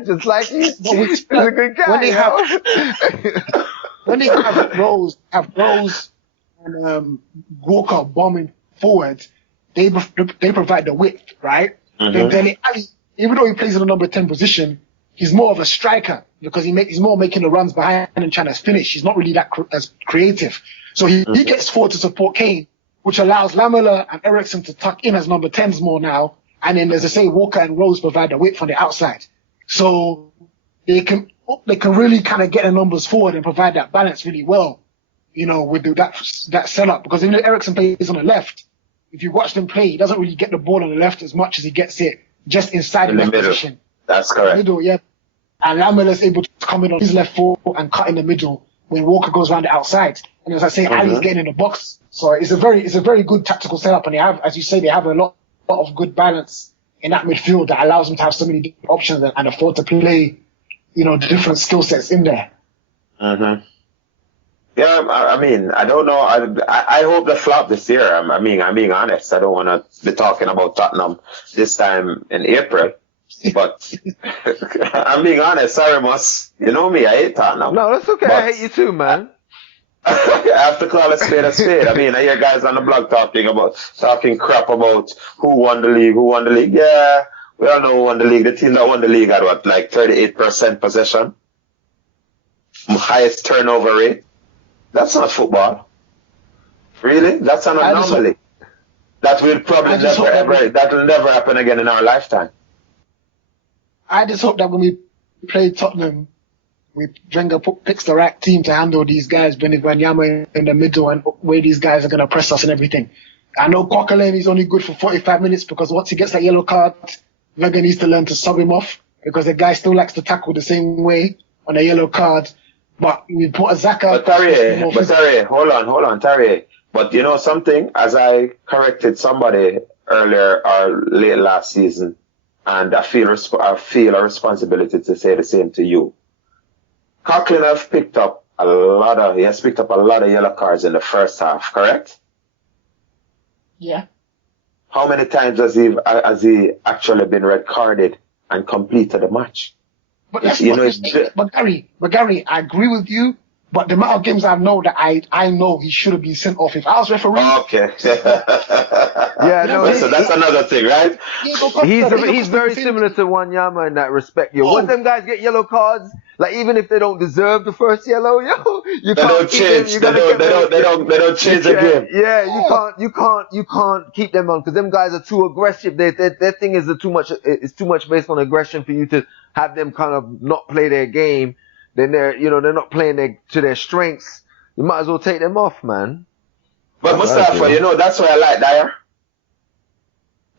just like he's a good guy. When they have Rose and Walker bombing forward, they provide the width, right? Mm-hmm. Then Ali, even though he plays in the number 10 position, he's more of a striker because he's more making the runs behind and trying to finish. He's not really that as creative. So he gets forward to support Kane, which allows Lamela and Eriksen to tuck in as number 10s more now. And then, as I say, Walker and Rose provide the width on the outside. So they can really kind of get the numbers forward and provide that balance really well, with that setup. Because even though Eriksen plays on the left, if you watch him play, he doesn't really get the ball on the left as much as he gets it just inside in the middle position. That's correct. Middle, yeah. And Lamela's able to come in on his left foot and cut in the middle when Walker goes around the outside. And as I say, Ali's getting in the box. So it's a very good tactical setup. And they have, as you say, they have a lot of good balance in that midfield that allows them to have so many different options and afford to play, different skill sets in there. Mm-hmm. Yeah, I mean, I don't know. I hope they flop this year. I'm being honest. I don't want to be talking about Tottenham this time in April. But I'm being honest. Sorry, Mus. You know me. I hate Tottenham. No, that's okay. I hate you too, man. I have to call a spade a spade. I mean, I hear guys on the blog talking crap about who won the league. Yeah, we all know who won the league. The team that won the league had 38% possession, highest turnover rate. That's not football. Really? That's an anomaly. That will probably that will never happen again in our lifetime. I just hope that when we play Tottenham, Wenger picks the right team to handle these guys, Benny Wanyama in the middle, and where these guys are going to press us and everything. I know Coquelin is only good for 45 minutes because once he gets that yellow card, Wenger needs to learn to sub him off because the guy still likes to tackle the same way on a yellow card. But we put a Xhaka. But Tarrier, hold on, Tarrier. But you know something? As I corrected somebody earlier or late last season, and I feel a responsibility to say the same to you. Coquelin has picked up a lot of yellow cards in the first half, correct? Yeah. How many times has he actually been red carded and completed the match? But Gary, I agree with you. But the amount of games I know that I know he should have been sent off. If I was refereeing. Okay. So that's another thing, right? He's very similar to Wanyama in that respect. Once them guys get yellow cards, like even if they don't deserve the first yellow, you can't change. They don't change the game. Yeah, you can't keep them on because them guys are too aggressive. Their thing is too much based on aggression for you to have them kind of not play their game. Then they're not playing to their strengths. You might as well take them off, man. But Mustafa, that's why I like Dyer.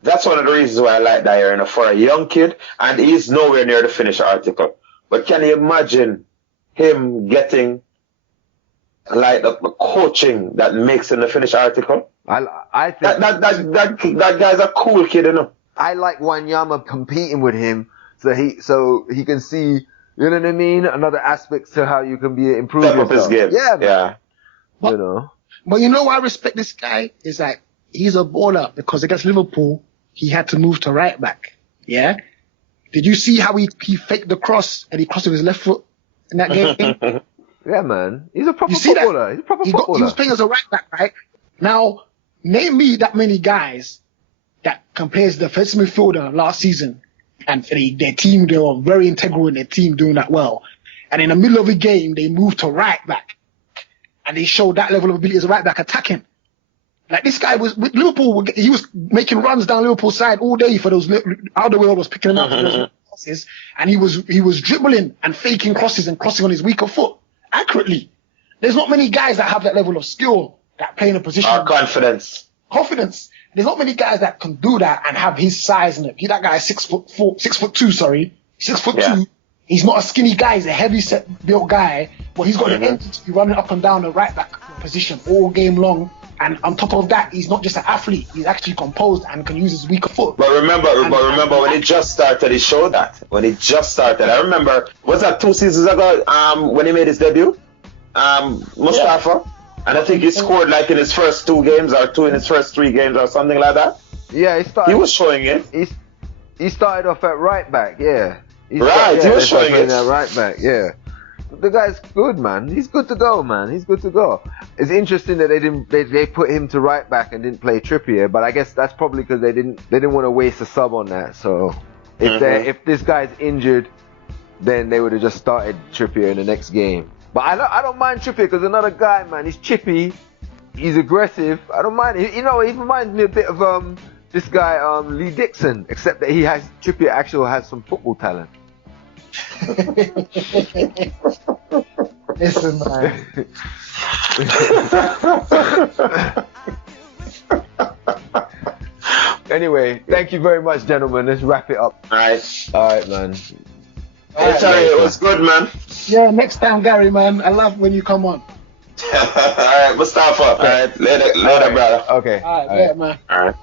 That's one of the reasons why I like Dyer, for a young kid, and he's nowhere near the finished article. But can you imagine him getting like the coaching that makes him the finished article? I think that guy's a cool kid, you know. I like Wanyama competing with him so he can see, you know what I mean, another aspect to how you can be improving Step up his game. Yeah, man. Yeah. But, you know. But you know why I respect this guy is like he's a baller because against Liverpool he had to move to right back. Yeah. Did you see how he faked the cross and he crossed with his left foot in that game? Yeah, man. He's a proper You see that? footballer. He's a proper footballer. He was playing as a right back, right? Now, name me that many guys that can play as the defensive midfielder last season and their team, they were very integral in their team doing that well. And in the middle of the game, they moved to right back and they showed that level of ability as a right back attacking. Like this guy was with Liverpool, he was making runs down Liverpool's side all day for those. Alderweireld was picking him up for those crosses, and he was dribbling and faking crosses and crossing on his weaker foot accurately. There's not many guys that have that level of skill that play in a position. Confidence. There's not many guys that can do that and have his size in it. That guy is 6'2", sorry, 6'2". He's not a skinny guy. He's a heavy set built guy, but he's got the energy to be running up and down the right back position all game long. And on top of that, he's not just an athlete. He's actually composed and can use his weaker foot. But remember when he just started, he showed that. When he just started, I remember, was that 2 seasons ago? When he made his debut, Mustafa, and I think he scored like in his first 2 games or 2 in his first 3 games or something like that. Yeah, he was showing it. He started off at right back. Yeah. He was showing it. At right back. Yeah. The guy's good, man. He's good to go, man. He's good to go. It's interesting that they put him to right back and didn't play Trippier, but I guess that's probably because they didn't want to waste a sub on that. So if this guy's injured, then they would have just started Trippier in the next game. But I don't mind Trippier because another guy, man. He's chippy, he's aggressive. I don't mind. He reminds me a bit of this guy Lee Dixon, except that Trippier actually has some football talent. Listen, man. Anyway, thank you very much, gentlemen. Let's wrap it up. All right, man. It was good, man. Yeah, next time, Gary, man. I love when you come on. All right, Mustafa. All right, later, brother. Okay. All right, man. All right.